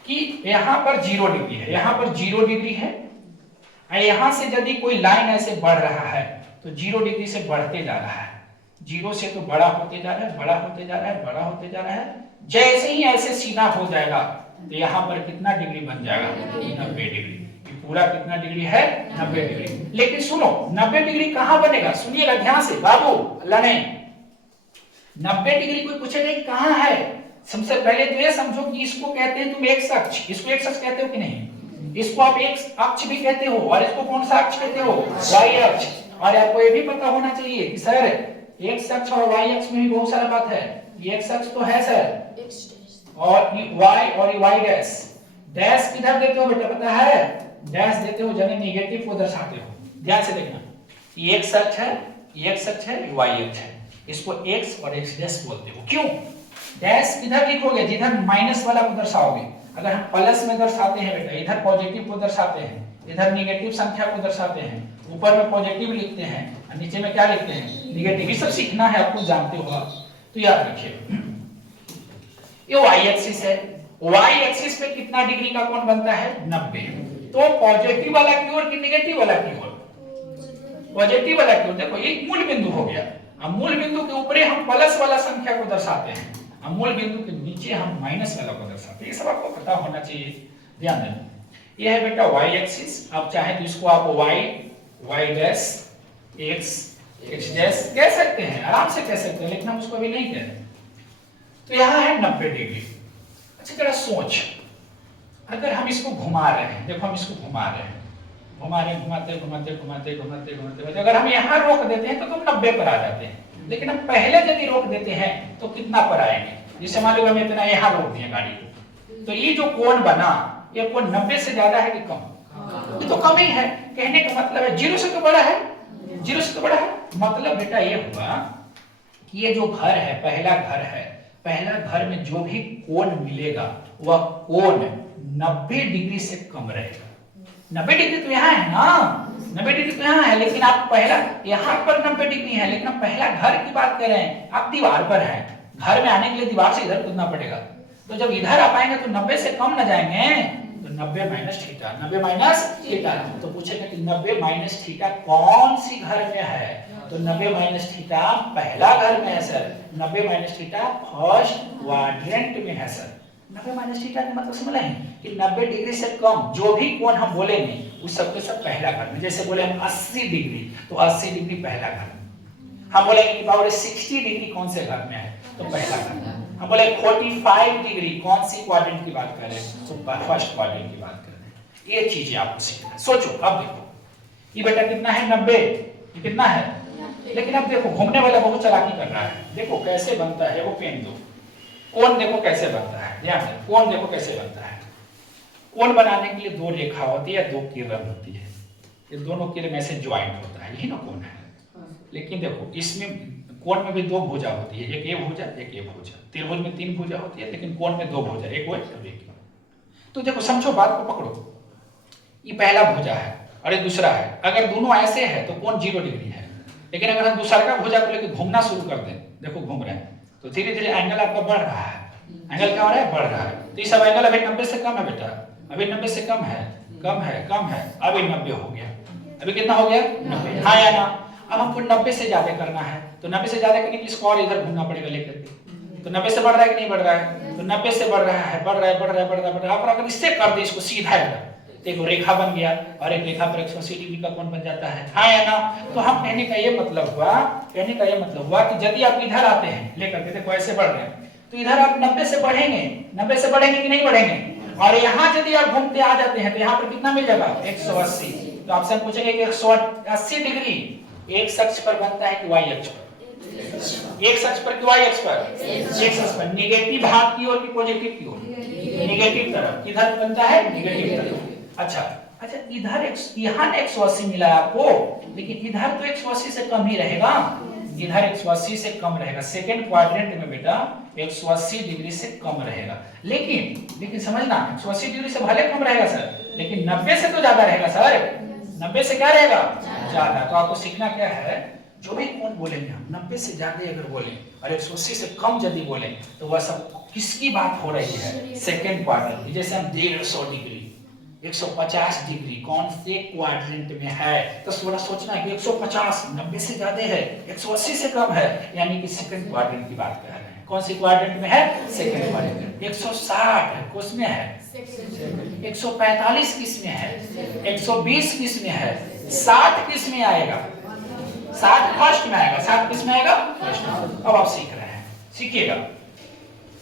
कि यहाँ पर 0 डिग्री है, यहाँ पर 0 डिग्री है, यहाँ से यदि कोई लाइन ऐसे बढ़ रहा है तो 0 डिग्री से बढ़ते जा रहा है, 0 से तो बड़ा होते जा रहा है, बड़ा होते जा रहा है, बड़ा होते जा रहा है। जैसे ही ऐसे सीधा हो जाएगा तो यहाँ पर कितना डिग्री बन जाएगा? 90 डिग्री। पूरा कितना डिग्री है? 90 डिग्री। लेकिन सुनो, 90 डिग्री कहाँ बनेगा? सुनिएगा ध्यान से बाबू, लड़े 90 डिग्री कोई पूछेगा कि कहाँ है? सबसे पहले तो ये समझो कि इसको कहते हैं तुम एक्स अक्ष, इसको एक्स अक्ष कहते हो कि नहीं? इसको आप एक्स अक्ष भी कहते हो, और इसको कौन सा अक्ष कहते हो? वाई अक्ष। और आपको ये भी पता होना चाहिए कि सर एक्स अक्ष और वाई अक्ष में भी बहुत सारा बात है। ये एक्स अक्ष तो है सर, और वाई और वाई डैश, डैश किधर देते हो बेटा पता है? डैश देते हो जब नेगेटिव को दर्शाते हो। ध्यान से देखना, ये एक्स अक्ष है, ये एक्स अक्ष है, ये वाई अक्ष है, इसको एक्स और एक्स डैश बोलते हो। क्यों? डैश किधर लिखोगे? जिधर माइनस वाला को दर्शाओगे। अगर हम प्लस में दर्शाते हैं बेटा, इधर पॉजिटिव को दर्शाते हैं, इधर नेगेटिव संख्या को दर्शाते हैं, ऊपर में पॉजिटिव लिखते हैं और नीचे में क्या लिखते हैं? नेगेटिव। ये सब सीखना है आपको, जानते हो आप, तो याद रखिए। ये वाई एक्सिस है, वाई एक्सिस पे कितना डिग्री का कोण बनता है? 90। तो पॉजिटिव वाला की ओर कि नेगेटिव वाला की ओर? पॉजिटिव वाला की ओर। देखो ये मूल बिंदु हो गया। अब मूल बिंदु के ऊपर हम प्लस वाला संख्या को दर्शाते हैं, अब मूल बिंदु के नीचे हम माइनस वाला को दर्शाते हैं। ये सब आपको पता होना चाहिए, ध्यान देना। ये है बेटा वाई एक्सिस। आप चाहे तो इसको आप Y y dash x x dash कह सकते हैं, आराम से कह सकते हैं, लेकिन हम उसको अभी नहीं कह रहे। तो यहाँ है 90 डिग्री। अच्छा जरा सोच, अगर हम इसको घुमा रहे हैं, देखो हम इसको घुमा रहे हैं, घुमाते घुमाते घुमाते घुमाते घुमाते, अगर हम यहाँ रोक देते हैं तो तुम 90 पर आ जाते हैं, लेकिन हम पहले यदि रोक देते हैं तो कितना पर आएंगे? जैसे मान लो हम इतना यहाँ रोक दिए गाड़ी को, तो ये जो कोण बना, ये कोण 90 से ज्यादा है कि कम? ये तो कम ही है। कहने का मतलब है 0 से तो बड़ा है, 0 से तो बड़ा है। मतलब बेटा ये हुआ कि ये जो घर है, पहला घर है, पहला घर में जो भी कोण मिलेगा वह कोण 90 डिग्री से कम रहेगा। 90 डिग्री तो यहाँ है ना, 90 डिग्री तो यहाँ है, लेकिन आप पहला यहाँ पर 90 डिग्री है, लेकिन आप पहला घर की बात कर रहे हैं, आप दीवार पर हैं। घर में आने के लिए दीवार से इधर कूदना पड़ेगा, तो जब इधर आप आएंगे तो 90 से कम न जाएंगे, तो 90 माइनस थीटा, 90 माइनस थीटा। तो पूछेगा कि 90 माइनस थीटा कौन सी घर में है? तो 90 माइनस थीटा पहला घर में है sir, 90 minus theta first quadrant में है सर। 90 माइनस थीटा का मतलब समझ रहे हैं कि 90 डिग्री से कम जो भी कोण हम बोलेंगे उस सबके सब पहला घर में। जैसे बोले हम 80 डिग्री, तो 80 डिग्री पहला घर। हम बोलेंगे कि पावर 60 डिग्री कौन से घर में है? तो पहला घर। हम बोले 45 डिग्री कौन सी क्वाड्रेंट की बात कर रहे हैं? तो फर्स्ट क्वाड्रेंट की बात कर रहे हैं। ये चीजें आपको सीखना है। सोचो अब देखो, ये बेटा कितना है 90, ये कितना है? लेकिन अब देखो घूमने वाला बहुत चालाकी कर रहा है। देखो कैसे बनता है वो पेन दो, कोण देखो कैसे बनता है, ध्यान दें, कोण देखो कैसे बनता है। कोण बनाने के लिए दो रेखा होती है, दो किरण होती है, ये दोनों किरण में से ज्वाइंट होता है, यही ना कोण है। लेकिन देखो इसमें कोण में भी दो भुजा होती है, एक ये भुजा एक ये भुजा। त्रिभुज में 3 भुजा होती है, लेकिन कोण में 2 भुजा, एक वो एक। तो देखो समझो बात को पकड़ो, ये पहला भुजा है और ये दूसरा है। अगर दोनों ऐसे है तो कोण 0 डिग्री है, लेकिन अगर हम दूसरा का भुजा को लेकर घूमना शुरू कर दें, देखो घूम रहे हैं, तो धीरे धीरे एंगल आपका बढ़ रहा है। एंगल क्या हो रहा है? बढ़ रहा है। तो ये सब एंगल अभी 90 से कम है बेटा, अभी 90 से कम है, कम है, कम है, अभी 90 हो गया। अभी कितना हो गया? 90। हाँ या ना? अब हमको 90 से ज्यादा करना है, तो 90 से ज्यादा करने के लिए इसको और इधर घूमना पड़ेगा लेकर के। तो 90 से बढ़ रहा है कि नहीं बढ़ रहा है? तो 90 से बढ़ रहा है, बढ़ रहा है, बढ़ रहा है, बढ़ रहा है, बढ़ रहा है। अगर इससे कर दे इसको सीधा एकदम, देखो रेखा बन गया और एक रेखा पर 180 डिग्री का कोण बन जाता है। हाँ या ना? तो हम कहने का ये मतलब हुआ, कहने का ये मतलब हुआ कि यदि आप इधर आते हैं लेकर के, देखो ऐसे बढ़ रहे हैं, तो इधर आप 90 से बढ़ेंगे, 90 से बढ़ेंगे कि नहीं बढ़ेंगे? और यहाँ यदि आप घूमते आ जाते हैं तो यहाँ पर कितना मिल जाएगा? 180। तो आपसे हम पूछेंगे कि 180 डिग्री एक अक्ष पर बनता है कि वाई अक्ष पर? एक अक्ष पर कि वाई अक्ष पर? एक अक्ष पर। नेगेटिव भाग की ओर कि पॉजिटिव की ओर? नेगेटिव तरफ। किधर बनता है? नेगेटिव तरफ। अच्छा अच्छा, इधर यहाँ 180 मिला आपको, लेकिन इधर तो 180 से कम ही रहेगा, इधर 180 से कम रहेगा। सेकंड क्वाड्रेंट में बेटा 180 डिग्री से कम रहेगा। लेकिन समझना, 180 डिग्री से भले कम रहेगा सर, लेकिन 90 से तो ज्यादा रहेगा सर। 90 से क्या रहेगा? ज्यादा। तो आपको सीखना क्या है, जो भी कोण बोलेंगे हम 90 से ज्यादा अगर बोले और 180 से कम यदि बोले तो वह सब किसकी बात हो रही है? Second quadrant. जैसे हम 150 डिग्री, 150 डिग्री कौन से क्वाड्रेंट में है? तो थोड़ा सोचना है कि 150 90 से ज्यादा है, 180 से कम है, यानी कि सेकंड क्वाड्रेंट की बात कर रहे हैं। कौन सी क्वाड्रेंट में है? Second quadrant. 160 किस में है? 145 किस में है? 120 किस में है? 60 किस में आएगा? 60 फर्स्ट में आएगा। 60 किस में आएगा? फर्स्ट में। अब आप सीख रहे हैं, सीखिएगा।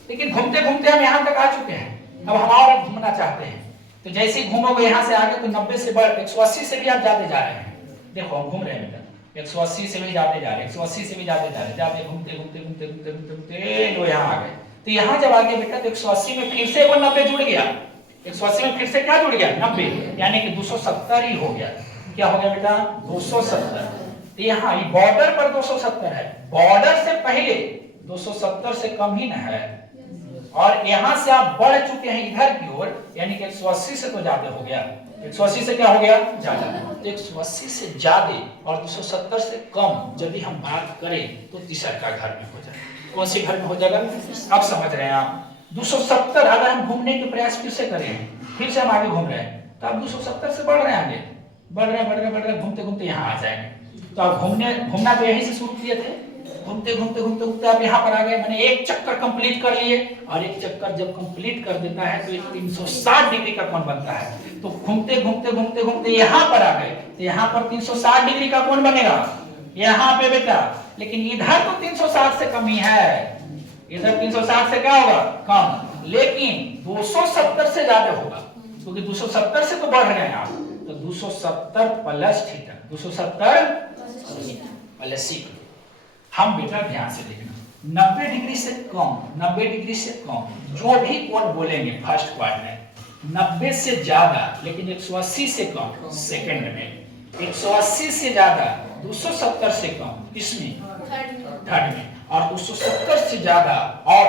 लेकिन घूमते घूमते हम यहाँ तक आ चुके हैं, अब हम और घूमना चाहते हैं। तो जैसे ही घूमोगे यहाँ से आगे तो 90 से बढ़ 180 से भी आप जाते जा रहे हैं। देखो हम घूम रहे हैं बेटा, 180 से भी जाते जा रहे हैं, 180 से भी जाते जा रहे हैं, जाते घूमते घूमते घूमते घूमते घूमते घूमते लो यहाँ आ गए। तो यहाँ जब आगे बेटा तो 180 में फिर से वो 90 जुड़ गया, 180 में फिर से क्या जुड़ गया? 90, यानी कि 270 ही हो गया। क्या हो गया बेटा? 270। तो यहाँ बॉर्डर पर 270 है, बॉर्डर से पहले 270 से कम ही ना है, और यहाँ से आप बढ़ चुके हैं इधर की ओर, यानी कि 180 से तो ज्यादा हो गया। 180 से क्या हो गया? ज्यादा। तो 180 से ज्यादा और 270 से कम यदि हम बात करें तो तीसरा का घर में हो जाएगा। कौन से घर में हो जाएगा? अब समझ रहे हैं आप? 270 अगर हम घूमने के प्रयास फिर से करें, फिर से हम आगे घूम रहे हैं, तो आप 270 से बढ़ रहे हैं, आगे बढ़ रहे हैं, बढ़ रहे हैं, बढ़ रहे हैं, घूमते घूमते यहाँ आ जाएंगे। तो आप घूमना तो यहीं से शुरू किए थे, घूमते घूमते घूमते घूमते आप यहाँ पर आ गए, मैंने एक चक्कर कंप्लीट कर लिए, और एक चक्कर जब कंप्लीट कर देता है तो एक 360 डिग्री का कोण बनता है। तो घूमते घूमते घूमते घूमते यहाँ पर आ गए, तो यहाँ पर 360 डिग्री का कोण बनेगा यहाँ पे बेटा, लेकिन इधर तो 360 से कम ही है, इधर 360 से क्या होगा कम, लेकिन 270 से ज्यादा होगा, क्योंकि 270 से तो बढ़ रहे हैं आप, तो 270 प्लस थीटा, 270 प्लस थीटा। हम बेटा ध्यान से देखना, 90 डिग्री से कम, 90 डिग्री से कम जो भी कोण बोलेंगे फर्स्ट क्वाड्रेंट, 90 से ज्यादा लेकिन 180 से कम सेकंड में, 180 से ज्यादा 270 से कम इसमें थर्ड में, और 270 से ज्यादा और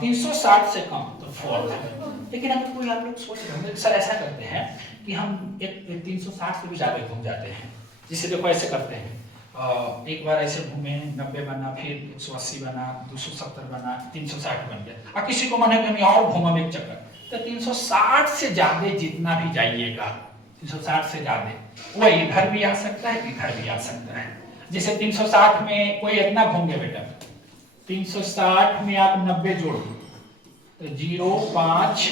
360 से कम तो फोर्थ में। लेकिन अगर कोई आप लोग सोच रहे हैं सर ऐसा करते हैं कि हम एक 360 से भी ज्यादा घूम जाते हैं, जिसे देखो ऐसे करते हैं, एक बार ऐसे घूमे 90 बना, फिर 180 बना, 270 बना, 360 बन गया, और किसी को मन है कि हम और घूमम एक चक्कर, तो 360 से ज्यादा जितना भी जाइएगा, 360 से ज्यादा वो इधर भी आ सकता है, इधर भी आ सकता है। जैसे 360 में कोई इतना घूम गया बेटा, 360 में आप 90 जोड़ तो 0 5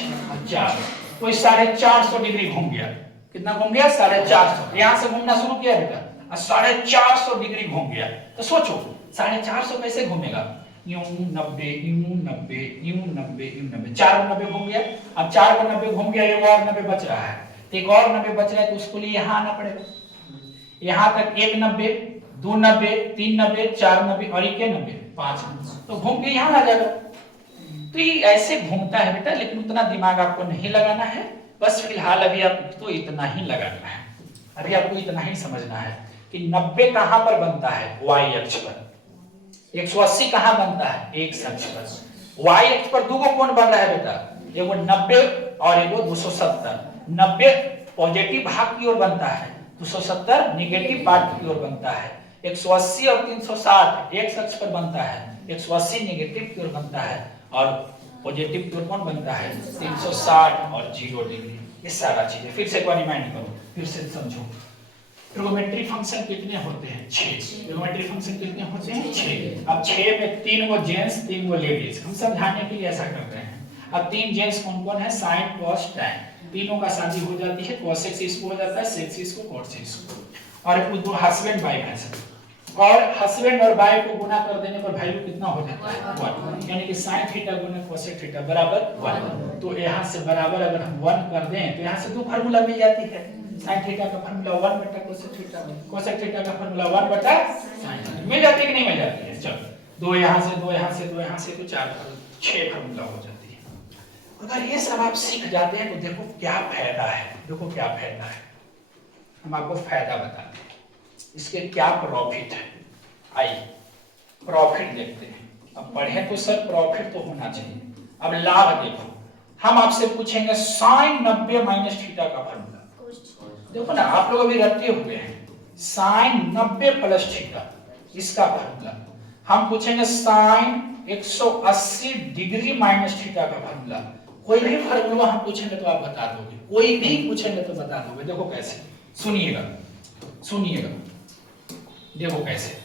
4, कोई 450 डिग्री घूम गया, कितना घूम गया 450, यहाँ से घूमना शुरू किया बेटा, 450 डिग्री घूम गया, तो सोचो 450 कैसे घूमेगा, यूं 90 यूं 90 यूं 90 यूं 90, 4 90 घूम गया, अब 4 को 90 घूम गया, एक और 90 बच रहा है, तो एक और 90 बच रहा है, तो उसको लिए यहाँ आना पड़ेगा, यहाँ तक 1 90 2 90 3 90 4 90 और 1 90 5, तो घूम के यहाँ आ जाएगा। तो ये ऐसे घूमता है बेटा, लेकिन उतना दिमाग आपको नहीं लगाना है, बस फिलहाल अभी आपको इतना ही लगाना है, अभी आपको इतना ही समझना है कि 90 कहां पर बनता है y अक्ष पर, 180 कहां बनता है x अक्ष पर, y अक्ष पर दो कोण बन रहा है बेटा, एगो 90 और एगो 270, 90 पॉजिटिव भाग की ओर बनता है, 270 नेगेटिव पार्ट की ओर बनता है, 180 और 360 x अक्ष पर बनता है, 180 नेगेटिव की ओर बनता है और पॉजिटिव की ओर कौन बनता है 360 और 0 डिग्री। ये सारा चीजें फिर से एक बार रिमाइंड करो, फिर से समझो। ट्रिगोनोमेट्री फंक्शन कितने होते हैं 6, ट्रिगोनोमेट्री फंक्शन कितने होते हैं 6। अब 6 में 3 वो जेंट्स 3 वो लेडीज, हम समझाने के लिए ऐसा करते हैं। अब 3 जेंट्स कौन कौन है, साइन कॉस टैन, तीनों का शादी हो जाती है, cos x इसको हो जाता है, sec इसको, cot इसको, और वो दो हस्बैंड वाइफ है सब, और हस्बैंड और वाइफ को गुना कर देने पर वैल्यू कितना हो जाता है 1, यानी कि sin थीटा गुना cos थीटा बराबर 1। तो यहाँ से बराबर अगर हम 1 कर दें तो यहाँ से दो फार्मूला मिल जाती है, sin थीटा का फार्मूला 1 बटा cos थीटा, cos थीटा का फार्मूला 1 बटा sin, मिल जाती है कि नहीं मिल जाती है। चलो दो यहाँ से दो यहाँ से दो यहाँ से तो 6 फार्मूला हो जाती है। अगर ये सब आप सीख जाते हैं तो देखो क्या फायदा है, देखो क्या फायदा है, हम आपको फायदा बताते हैं इसके क्या प्रॉफिट है। आइए प्रॉफिट देखते हैं, अब पढ़े तो सर प्रॉफिट तो होना चाहिए। अब लाभ देखो, हम आपसे पूछेंगे sin 90 माइनस थीटा का फार्मूला, देखो ना आप लोग अभी रटे हुए हैं, sin 90 प्लस थीटा इसका फार्मूला। हम पूछेंगे sin 180 डिग्री माइनस थीटा का फार्मूला। कोई भी फार्मूला हम पूछेंगे तो आप बता दोगे, कोई भी पूछेंगे तो बता दोगे। देखो कैसे, सुनिएगा सुनिएगा, देखो कैसे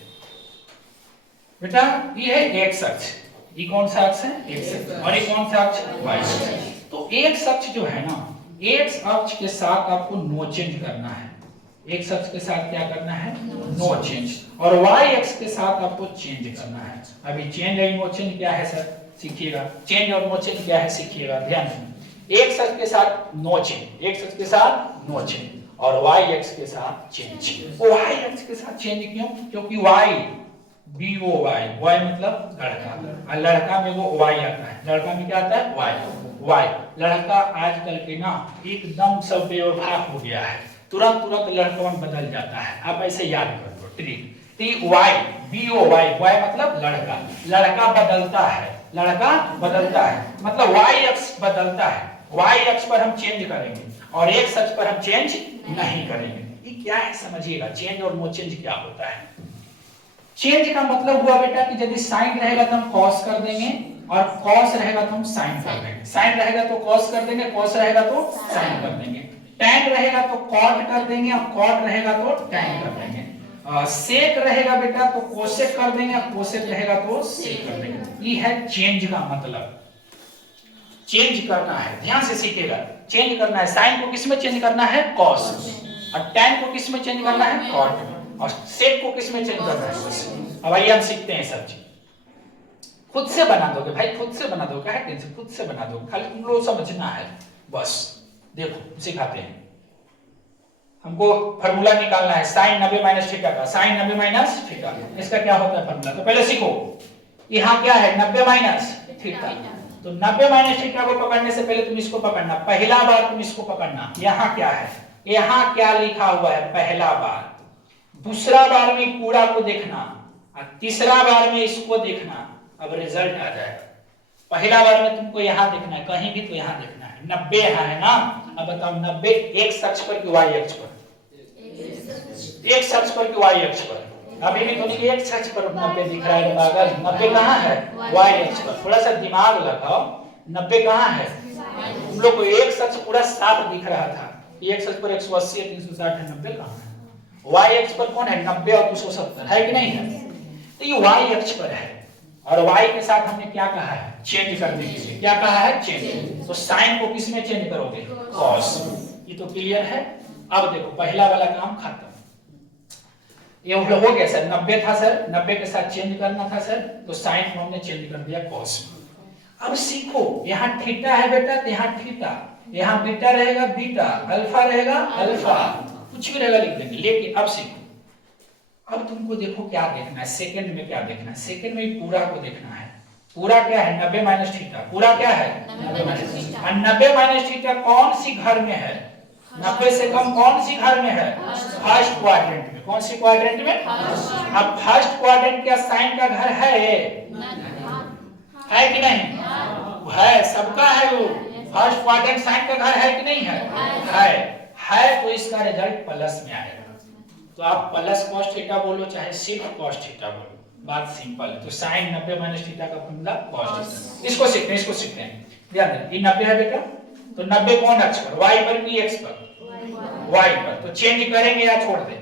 बेटा, ये है x अक्ष, ये कौन सा अक्ष है x अक्ष, और ये कौन सा अक्ष y अक्ष। तो x अक्ष जो है ना, x अक्ष के साथ आपको नो चेंज करना है, x अक्ष के साथ क्या करना है नो चेंज, और y अक्ष के साथ आपको चेंज करना है। अभी चेंज और नो चेंज क्या है सर सीखिएगा, चेंज और नो चेंज क्या है सीखिएगा, ध्यान से। x अक्ष के साथ नो चेंज, x अक्ष के साथ नो चेंज, और y अक्ष के साथ चेंज। y अक्ष के साथ चेंज क्यों, क्योंकि y BOY, Y मतलब लड़का, और लड़का में वो Y आता है, लड़का में क्या आता है Y। लड़का आजकल के ना एकदम सब बेवफा हो गया है, तुरंत लड़का बदल जाता है। आप ऐसे याद कर लो, TY BOY, Y मतलब लड़का, लड़का बदलता है, लड़का बदलता है मतलब Y अक्ष बदलता है, Y अक्ष पर हम चेंज करेंगे और X अक्ष पर हम चेंज नहीं करेंगे। ये क्या है समझिएगा, चेंज और नो चेंज क्या होता है। चेंज का मतलब हुआ बेटा कि यदि साइन रहेगा तो हम कॉस कर देंगे, और कॉस रहेगा तो हम साइन कर देंगे, साइन रहेगा तो कॉस कर देंगे, कॉस रहेगा तो साइन कर देंगे, टैन रहेगा तो कॉट कर देंगे, और कॉट रहेगा तो टैन कर देंगे। सेक रहेगा बेटा तो कोसेक कर देंगे, कोसेक रहेगा तो सेक कर देंगे। ये है चेंज का मतलब, चेंज करना है, ध्यान से सीखिएगा। चेंज करना है, साइन को किस में चेंज करना है, कॉस, और टैन को किस में चेंज करना है, कॉट, और सेक को किस में चेंज करना है, कोस। अब आइए हम सीखते हैं सब चीज। खुद से बना दोगे भाई, खुद से बना दोगे, है टेंशन, खुद से बना दोगे, खाली तुम लोग समझना है बस। देखो सिखाते हैं, हमको फार्मूला निकालना है साइन 90 माइनस थीटा का, साइन 90 माइनस थीटा, इसका क्या होता है फार्मूला, तो पहले सीखो। यहाँ क्या है 90 माइनस थीटा, तो 90 माइनस थीटा को पकड़ने से पहले तुम इसको पकड़ना, पहला बार तुम इसको पकड़ना, यहाँ क्या है, यहाँ क्या लिखा हुआ है पहला बार, दूसरा बार में पूरा को देखना, और तीसरा बार में इसको देखना, अब रिजल्ट आ जाएगा। पहला बार में तुमको यहाँ देखना है, कहीं भी तो यहाँ देखना है, 90 यहाँ है ना। अब बताओ 90 एक्स अक्ष पर कि वाई अक्ष पर, एक्स अक्ष पर कि वाई अक्ष पर, अभी भी तो नहीं एक्स अक्ष पर 90 दिख रहा है पागल, 90 कहाँ है, वाई अक्ष पर। थोड़ा सा दिमाग लगाओ, 90 कहाँ है, तुम लोग को एक्स अक्ष पूरा साफ दिख रहा था, एक्स अक्ष पर 180 है, 360 है, 90 कहाँ है, वाई अक्ष पर कौन है 90 और 270 है कि नहीं है, तो ये वाई अक्ष पर है। और y के साथ हमने क्या कहा है, चेंज करने के लिए, क्या कहा है, चेंज। तो साइन को किस में चेंज करोगे, कॉस। ये तो क्लियर है। अब देखो पहला वाला काम खत्म, ये हो गया सर, 90 था सर, 90 के साथ चेंज करना था सर, तो साइन को हमने चेंज कर दिया कॉस। अब सीखो, यहाँ थीटा है बेटा तो यहाँ थीटा, यहाँ बीटा रहेगा बीटा, अल्फा रहेगा अल्फा, कुछ भी रहेगा लिख देंगे। लेकिन अब सीखो, अब तुमको देखो क्या देखना है, सेकंड में क्या देखना है, सेकंड में पूरा को देखना है। पूरा क्या है 90 माइनस थीटा, पूरा क्या है 90 माइनस थीटा, और 90 माइनस थीटा कौन सी घर में है, 90 से कम कौन सी घर में है, फर्स्ट क्वाड्रेंट में। कौन सी क्वाड्रेंट में, अब फर्स्ट क्वाड्रेंट क्या साइन का घर है कि नहीं है, सबका है वो, फर्स्ट क्वाड्रेंट साइन का घर है कि नहीं है, तो इसका रिजल्ट प्लस में आएगा। तो आप प्लस कॉस थीटा बोलो चाहे सिर्फ कॉस थीटा बोलो, बात सिंपल है। तो साइन 90 माइनस थीटा का फॉर्मूला कॉस थीटा। इसको सीखते हैं, ध्यान देना। ये 90 है बेटा, तो 90 कौन अक्ष पर, y पर कि x पर, y पर। तो चेंज करेंगे या छोड़ दें,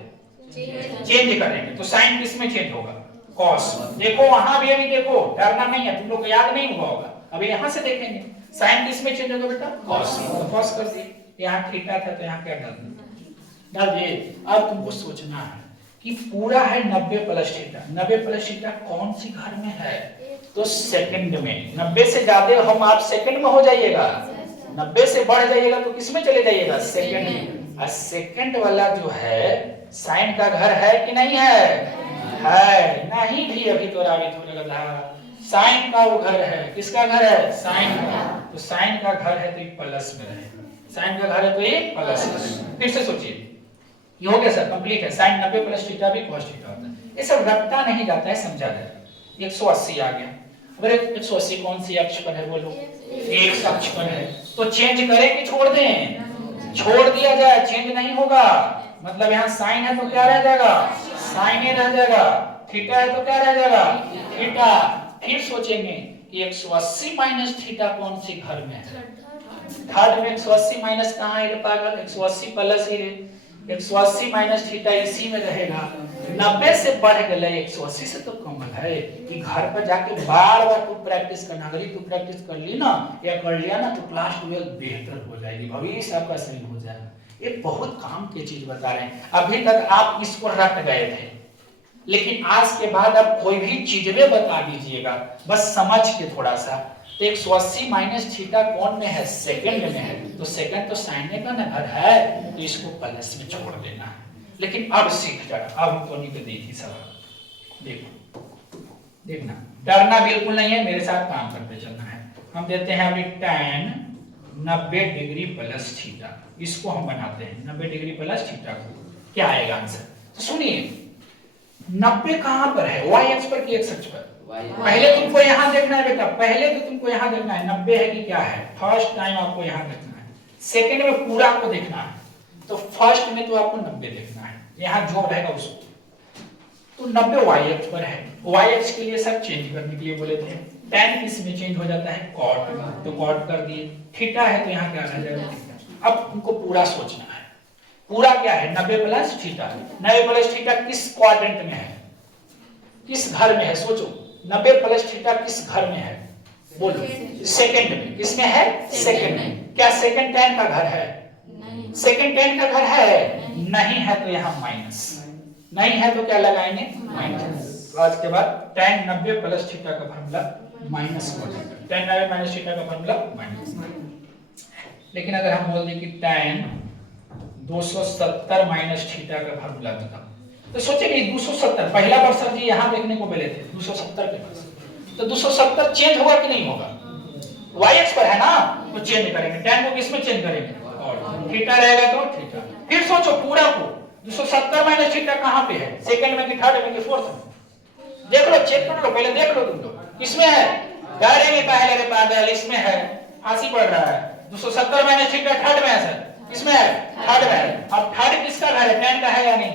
चेंज करेंगे, तो साइन किस में चेंज होगा, कॉस। देखो वहां भी अभी देखो, डरना नहीं है, तुम लोग को याद नहीं हुआ होगा, अभी यहाँ से देखेंगे साइन किस में चेंज होगा बेटा, कॉस। तो कॉस कर दिए, यहाँ थीटा था तो यहाँ क्या डाल दिए। अब तुमको सोचना है कि पूरा है 90 प्लस थीटा, 90 प्लस थीटा कौन सी घर में है, तो सेकंड में। 90 से ज्यादा हम आप सेकंड में हो जाइएगा, 90 से बढ़ जाइएगा तो किस में चले जाइएगा, सेकंड में। और सेकंड वाला जो है साइन का घर है कि नहीं है नहीं भी, अभी तो लगा साइन का वो घर है, किसका घर है, साइन का। तो साइन का घर है तो ये प्लस में रहेगा, साइन का घर है तो ये प्लस में। फिर से सोचिए, ये हो गया सर, कंप्लीट है। साइन 90 प्लस थीटा भी cos थीटा होता है, ये सब रटता नहीं जाता है, समझा जाए। 180 आ गया, अगर 180 कौन सी अक्ष पर है बोलो, एक अक्ष पर है, तो चेंज करें कि छोड़ दें, छोड़ दिया जाए, चेंज नहीं होगा। मतलब यहाँ साइन है तो क्या रह जाएगा, साइन ही रह जाएगा, थीटा है तो क्या रह जाएगा, थीटा। फिर सोचेंगे कि 180 माइनस थीटा कौन सी घर में है, थर्ड में 180 माइनस कहाँ है पागल, 180 प्लस ही 180 माइनस थीटा इसी में रहेगा। 90 से बढ़ गया 180 से तो कम है, कि घर पर जाके बार बार तू प्रैक्टिस करना, अगर तू प्रैक्टिस कर ली ना या कर लिया ना तो क्लास 12 बेहतर हो जाएगी, भविष्य आपका सही हो जाएगा। ये बहुत काम की चीज बता रहे हैं। अभी तक आप इसको रट गए थे, लेकिन आज के बाद आप कोई भी चीज में बता दीजिएगा, बस समझ के थोड़ा सा। तो 180 माइनस थीटा कौन में है, सेकंड में है, तो सेकंड तो साइन का ना घर है, तो इसको प्लस में छोड़ देना है। लेकिन अब सीख जाना, अब तो नहीं देखी सवाल, देखो देखना, डरना बिल्कुल नहीं है, मेरे साथ काम करते चलना है। हम देते हैं अभी tan 90 डिग्री प्लस थीटा, इसको हम बनाते हैं 90 डिग्री प्लस थीटा को, क्या आएगा आंसर। तो सुनिए 90 कहां पर है, y अक्ष पर कि x अक्ष पर, पहले तुमको यहां देखना है बेटा, पहले तो तुमको यहां देखना है 90 है कि क्या है, फर्स्ट टाइम आपको यहां देखना है। सेकंड में पूरा को देखना है, तो फर्स्ट में तो आपको 90 देखना है, यहां जो रहेगा उसको। तो 90 y अक्ष पर है, y अक्ष के लिए सब चेंज करने के लिए बोले थे, tan किस में चेंज हो जाता है, cot में, तो cot कर दिए। थीटा है तो यहां क्या रह जाएगा, अब तुमको पूरा सोचना है। पूरा क्या है 90 प्लस थीटा। 90 प्लस थीटा किस क्वाड्रेंट में है, किस घर में है, सोचो 90 प्लस थीटा किस घर में है, बोलो। सेकंड में, किसमें है, सेकंड में। क्या सेकंड tan का घर है, सेकंड tan का घर है, नहीं है तो यहाँ माइनस, नहीं है तो क्या लगाएंगे, माइनस। तो आज के बाद tan 90 प्लस थीटा का फॉर्मूला माइनस हो जाएगा, tan 90 माइनस थीटा का फॉर्मूला माइनस। लेकिन अगर हम बोल दें कि tan 270 माइनस थीटा का फॉर्मूला बताओ, तो सोचेंगे 270 पहला बार सर जी यहाँ देखने को मिले थे 270 के पास, तो 270 चेंज होगा कि नहीं होगा, y एक्स पर है ना, तो चेंज करेंगे, tan को किसमें चेंज करेंगे, और थीटा रहेगा तो थीटा। फिर सोचो पूरा को 270 माइनस थीटा कहाँ पे है, सेकंड में कि थर्ड में कि फोर्थ में, देख लो, चेक कर लो, पहले देख लो तुम लोग किसमें है, डायरेक्टली पहले रे पागल इसमें है, फांसी पड़ रहा है। 270 माइनस थीटा थर्ड में है सर, किसमें है, थर्ड में है। अब थर्ड किसका घर है, tan का है या नहीं,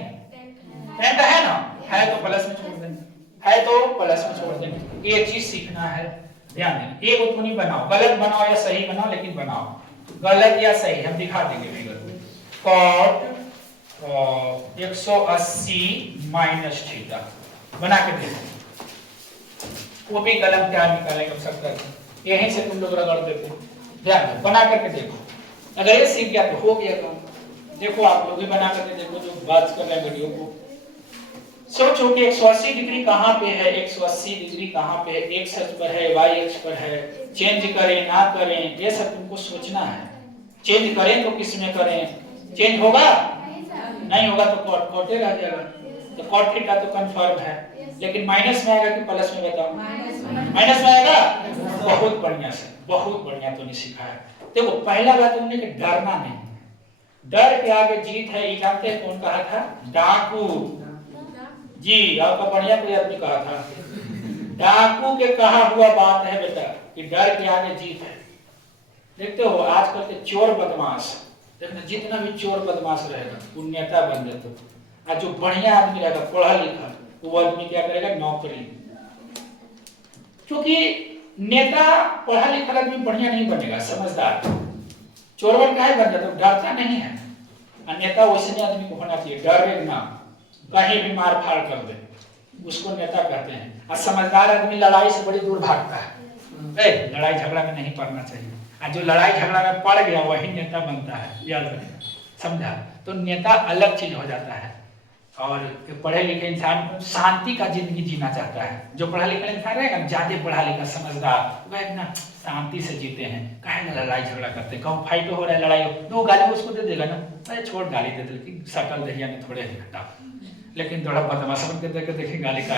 tan का है ना, है तो प्लस में छोड़ देंगे, है तो प्लस में छोड़ देंगे। ये चीज सीखना है, ध्यान देना। एक उत्पत्ति बनाओ, गलत बनाओ या सही बनाओ, लेकिन बनाओ, गलत या सही हम दिखा देंगे फिगर में। cot 180 माइनस थीटा बना के देखो, वो भी कलम क्या निकालेंगे सब, यहीं से तुम लोग रगड़ देते हो। ध्यान दो, बना करके देखो, अगर ये सीख गया तो हो गया काम। देखो आप लोग भी बना करके देखो जो बात कर रहे हैं वीडियो को। सोचो कि 180 डिग्री कहाँ पे है, 180 डिग्री कहाँ पे है, x अक्ष पर है, y अक्ष पर है, चेंज करें ना करें ये सब तुमको सोचना है। चेंज करें तो किस में करें, चेंज होगा नहीं होगा तो कॉट रह जाएगा, तो कॉट थीटा तो कंफर्म है। लेकिन माइनस में आएगा कि प्लस में, बताओ, माइनस में आएगा। बहुत बढ़िया से, बहुत बढ़िया तूने सीखा है। देखो पहला बात तुमने कि डरना नहीं, डर के आगे जीत है, ये जानते हैं कौन कहा था, डाकू जी, आपका बढ़िया कोई आदमी कहा था, डाकू के कहा हुआ बात है बेटा कि डर के आगे जीत है। देखते हो आजकल के चोर बदमाश, देखना जितना भी चोर बदमाश रहेगा वो नेता बन जाता, और जो बढ़िया आदमी रहेगा पढ़ा लिखा वो आदमी क्या करेगा, नौकरी। क्योंकि नेता पढ़ा लिखा आदमी बढ़िया नहीं बनेगा, समझदार। चोरवन काहे बन जाता, डरता नहीं है। और नेता वैसे आदमी को होना चाहिए, डरे ना, कहीं भी मार फाड़ कर दे, उसको नेता कहते हैं। और समझदार आदमी लड़ाई से बड़ी दूर भागता है, लड़ाई झगड़ा में नहीं पड़ना चाहिए, और जो लड़ाई झगड़ा में पड़ गया वही नेता बनता है, याद रखना, समझा। तो नेता अलग चीज हो जाता है। और पढ़े लिखे इंसान शांति का जिंदगी जीना चाहता है, जो पढ़ा लिखा इंसान रहेगा ना, ज्यादा पढ़ा लिखा समझदार, वह ना शांति से जीते हैं। काहे ना लड़ाई झगड़ा करते, कहूँ फाइट हो रहा है, लड़ाई हो, दो गाली उसको दे देगा ना, अरे छोड़ गाली दे दे, लेकिन सकल दहिया में थोड़े ही घटा, लेकिन थोड़ा बदमाश बन के देखिए गाली का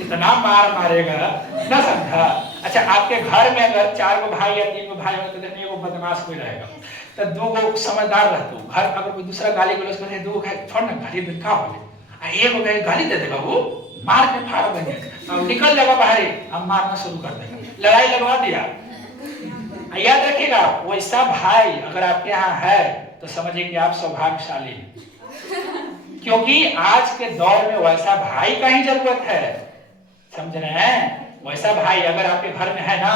इतना मार मारेगा ना, समझा। अच्छा आपके घर में अगर 4 गो भाई या 3 गो भाई होते तो एगो बदमाश कोई रहेगा, तो 2 गो समझदार रहते हो। घर अगर कोई दूसरा गाली गलौज करे, 2 गो छोड़ ना गाली दे का हो, एक गो गाली दे देगा, वो मार के फाड़ देंगे, अब निकल जाएगा बाहर, अब मारना शुरू कर देगा, लड़ाई लगवा दिया। याद रखिएगा वैसा भाई अगर आपके यहाँ है तो समझिए कि आप सौभाग्यशाली हैं, क्योंकि आज के दौर में वैसा भाई का ही जरूरत है, समझ रहे हैं। वैसा भाई अगर आपके घर में है ना,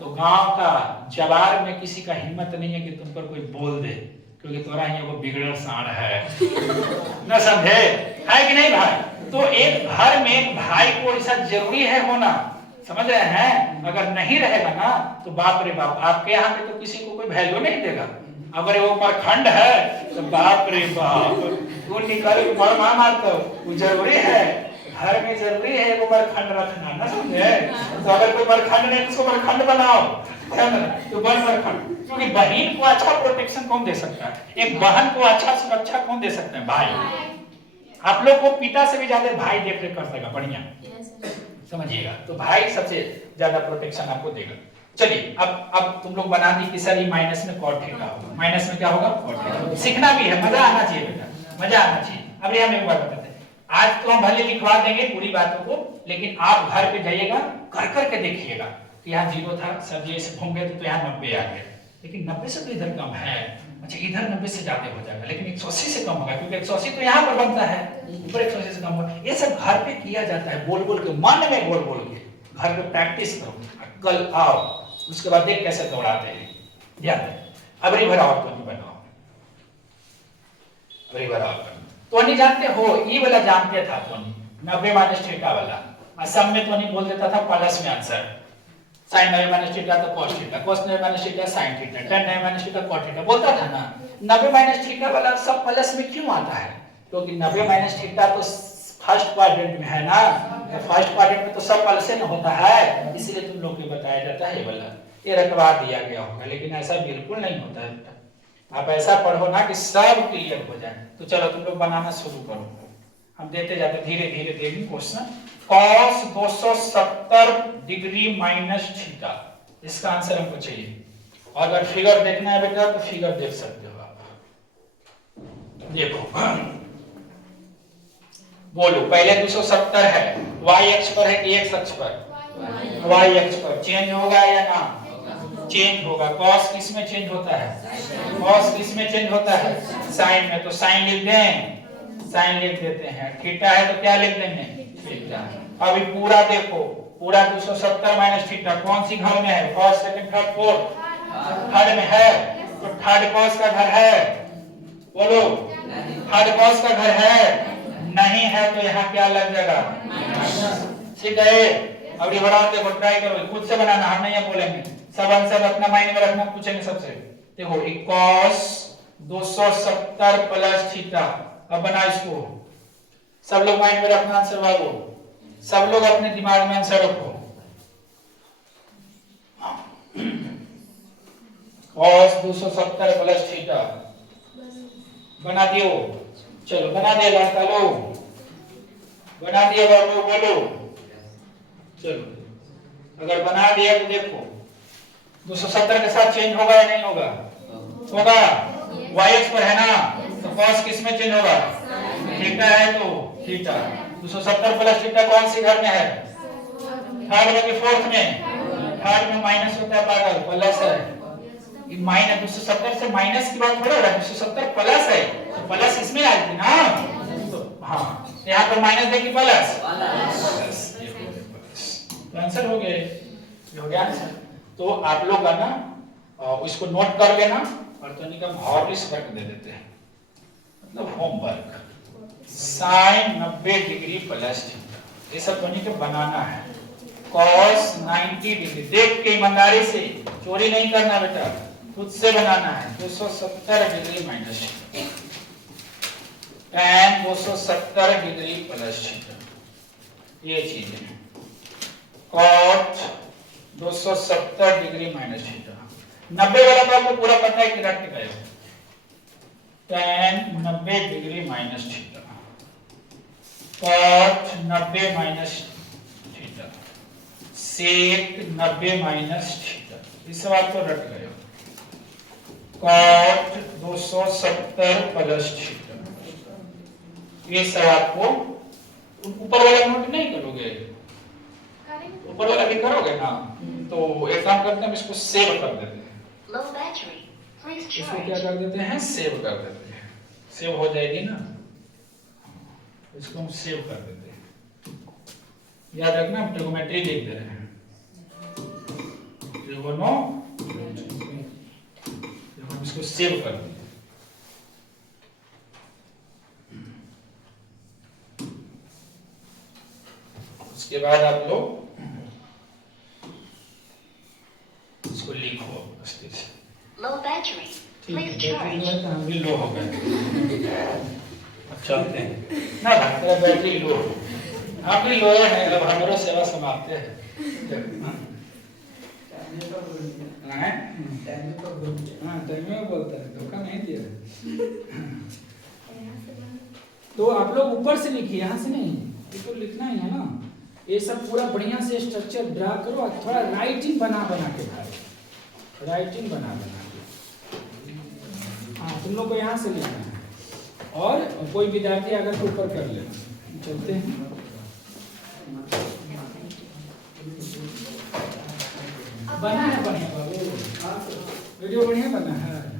तो गांव का जवार में किसी का हिम्मत नहीं है कि तुम पर कोई बोल दे, क्योंकि तुम्हारा ही वो बिगड़ल साड़ है न, समझे, है कि नहीं भाई। तो एक घर में एक भाई को ऐसा जरूरी है होना, समझ रहे हैं। अगर नहीं रहेगा ना तो बाप रे बाप, आपके यहाँ पे तो किसी को कोई वैल्यू नहीं देगा। अगर वो परखंड है तो बाप रे बाप, वो निकल बड़ा मारता, वो जरूरी है, घर में जरूरी है वो परखंड रखना, ना समझे। तो अगर कोई परखंड नहीं तो उसको परखंड बनाओ, तो बन परखंड। क्योंकि बहन को अच्छा प्रोटेक्शन कौन दे सकता है, एक बहन को अच्छा सुरक्षा कौन दे सकता है, भाई। आप लोग को पिता से भी ज्यादा भाई देख रेख कर सकेगा, बढ़िया समझिएगा। तो भाई सबसे ज्यादा प्रोटेक्शन आपको देगा। चलिए अब तुम लोग बना दी कि सर ये माइनस में कॉट थीटा होगा, माइनस में क्या होगा, कॉट थीटा। सीखना भी है, मजा आना चाहिए बेटा, मजा आना चाहिए। अब ये हम एक बार बताते हैं, आज तो हम भले लिखवा देंगे पूरी बातों को, लेकिन आप घर पे जाइएगा कर करके देखिएगा कि यहाँ 0 था, सर ये से घूम गए तो यहाँ 90 आ गया, लेकिन 90 से तो इधर कम है, अच्छा इधर 90 से ज्यादा हो जाएगा, लेकिन 180 से कम होगा, क्योंकि 180 तो यहाँ पर बनता है, ऊपर 180 से कम होगा। ये सब घर पे किया जाता है, बोल बोल के, मन में बोल बोल के, घर पे प्रैक्टिस करो, कल आओ, उसके बाद देख कैसे दौड़ाते हैं। ध्यान दें, अब रिवर और तो बनाओ। वही बराबर तो नहीं जानते हो, ई वाला जानते था तो नहीं 90 माइनस थीटा वाला, असम में तो नहीं बोल देता था प्लस में आंसर, sin 90 माइनस थीटा तो cos theta, cos 90 minus theta sin theta, tan 90 minus theta cot theta बोलता था ना। 90 माइनस थीटा वाला सब प्लस में क्यों आता है, क्योंकि 90 माइनस थीटा तो फर्स्ट क्वाड्रेंट में है ना, तो फर्स्ट क्वाड्रेंट में तो सब प्लस से होता है, इसलिए तुम लोग को बताया जाता है ये वाला, ये रटवा दिया गया होगा, लेकिन ऐसा बिल्कुल नहीं होता है। आप ऐसा पढ़ो ना कि सब क्लियर हो जाए। तो चलो तुम लोग बनाना शुरू करो, हम देते जाते धीरे धीरे देंगे question. cos 270 degree minus theta, इसका आंसर हमको चाहिए। और अगर फिगर देखना है बेटा तो फिगर देख सकते हो आप, देखो बोलो पहले 270 है, y अक्ष पर है कि x अक्ष पर, y अक्ष पर चेंज होगा या ना, चेंज होगा। cos किस में चेंज होता है, cos किस में चेंज होता है, sin में, तो sin लिख दें, sin लिख देते हैं। थीटा है तो क्या लिख देंगे, थीटा। अभी पूरा देखो, पूरा 270 माइनस थीटा कौन सी घर में है, first second third fourth, third में है, तो थर्ड cos का घर है, बोलो थर्ड cos का घर है, नहीं है तो यहाँ क्या लग जाएगा, ठीक है। अब ये बनाओ, देखो ट्राई करो, खुद से बनाना, हम नहीं बोलेंगे, सब आंसर अपना माइंड में रखना, पूछेंगे सबसे। देखो cos 270 प्लस थीटा, अब बना इसको, सब लोग माइंड में रखना आंसर बाबू, सब लोग अपने दिमाग में आंसर रखो। cos 270 प्लस थीटा बना दियो, चलो बना दिया लड़का लो, बना दिया बाबू बोलो, चलो अगर बना दिया तो देखो 270 के साथ चेंज होगा या नहीं होगा, होगा, y अक्ष पर है ना, तो cos किस में चेंज होगा, थीटा है तो थीटा। 270 प्लस थीटा कौन सी घर में है, थर्ड में कि फोर्थ में, थर्ड में माइनस होता है पागल, प्लस है, ये माइनस 270 से माइनस की बात थोड़ा है, 270 प्लस है, तो प्लस इसमें आ जाती ना, तो हाँ यहाँ पर माइनस देखिए प्लस, तो आंसर हो गया, ये हो गया आंसर। तो आप लोग ना इसको नोट कर लेना, और तो निकम हॉरिस वर्क दे देते हैं, मतलब homework, sin 90 degree plus theta, ये सब बनी के बनाना है। cos 90 डिग्री, देख के ईमानदारी से, चोरी नहीं करना बेटा, खुद से बनाना है। 270 degree minus theta, tan 270 degree plus theta, ये चीज है। cot 270 डिग्री माइनस थीटा, 90 वाला तो आपको पूरा पता है कि रट गए, tan 90 degree minus theta, cot 90 minus theta, sec 90 minus theta, इस सब आपको रट गए। cot 270 प्लस थीटा, ये सब आपको, ऊपर वाला नोट नहीं करोगे, ऊपर वाला भी करोगे ना, तो एक काम करते हैं, इसको सेव कर देते हैं, Low battery. Please इसको क्या charge. कर देते हैं, सेव कर देते हैं, सेव हो जाएगी ना, इसको हम सेव कर देते हैं। याद रखना, हम ट्रिगोनोमेट्री लिख दे रहे हैं, हम इसको सेव कर देते हैं। उसके बाद आप लोग इसको लिखो अस्थिर से, Low battery. Please charge. हम भी लो हो गए, अब चलते हैं ना, तेरा बैटरी लो, आप भी लो है, अब हमारा सेवा समाप्त है। बोलता है, धोखा नहीं दिया। तो आप लोग ऊपर से लिखिए, यहाँ से नहीं, ये तो लिखना ही है ना, ये सब पूरा बढ़िया से स्ट्रक्चर ड्रा करो, और थोड़ा राइटिंग बना के भाई, राइटिंग बना के, हाँ तुम लोग को यहाँ से लिखना है, और कोई विद्यार्थी अगर तो ऊपर कर लेना। चलते हैं, बना है बढ़िया बाबू, वीडियो बढ़िया बना है।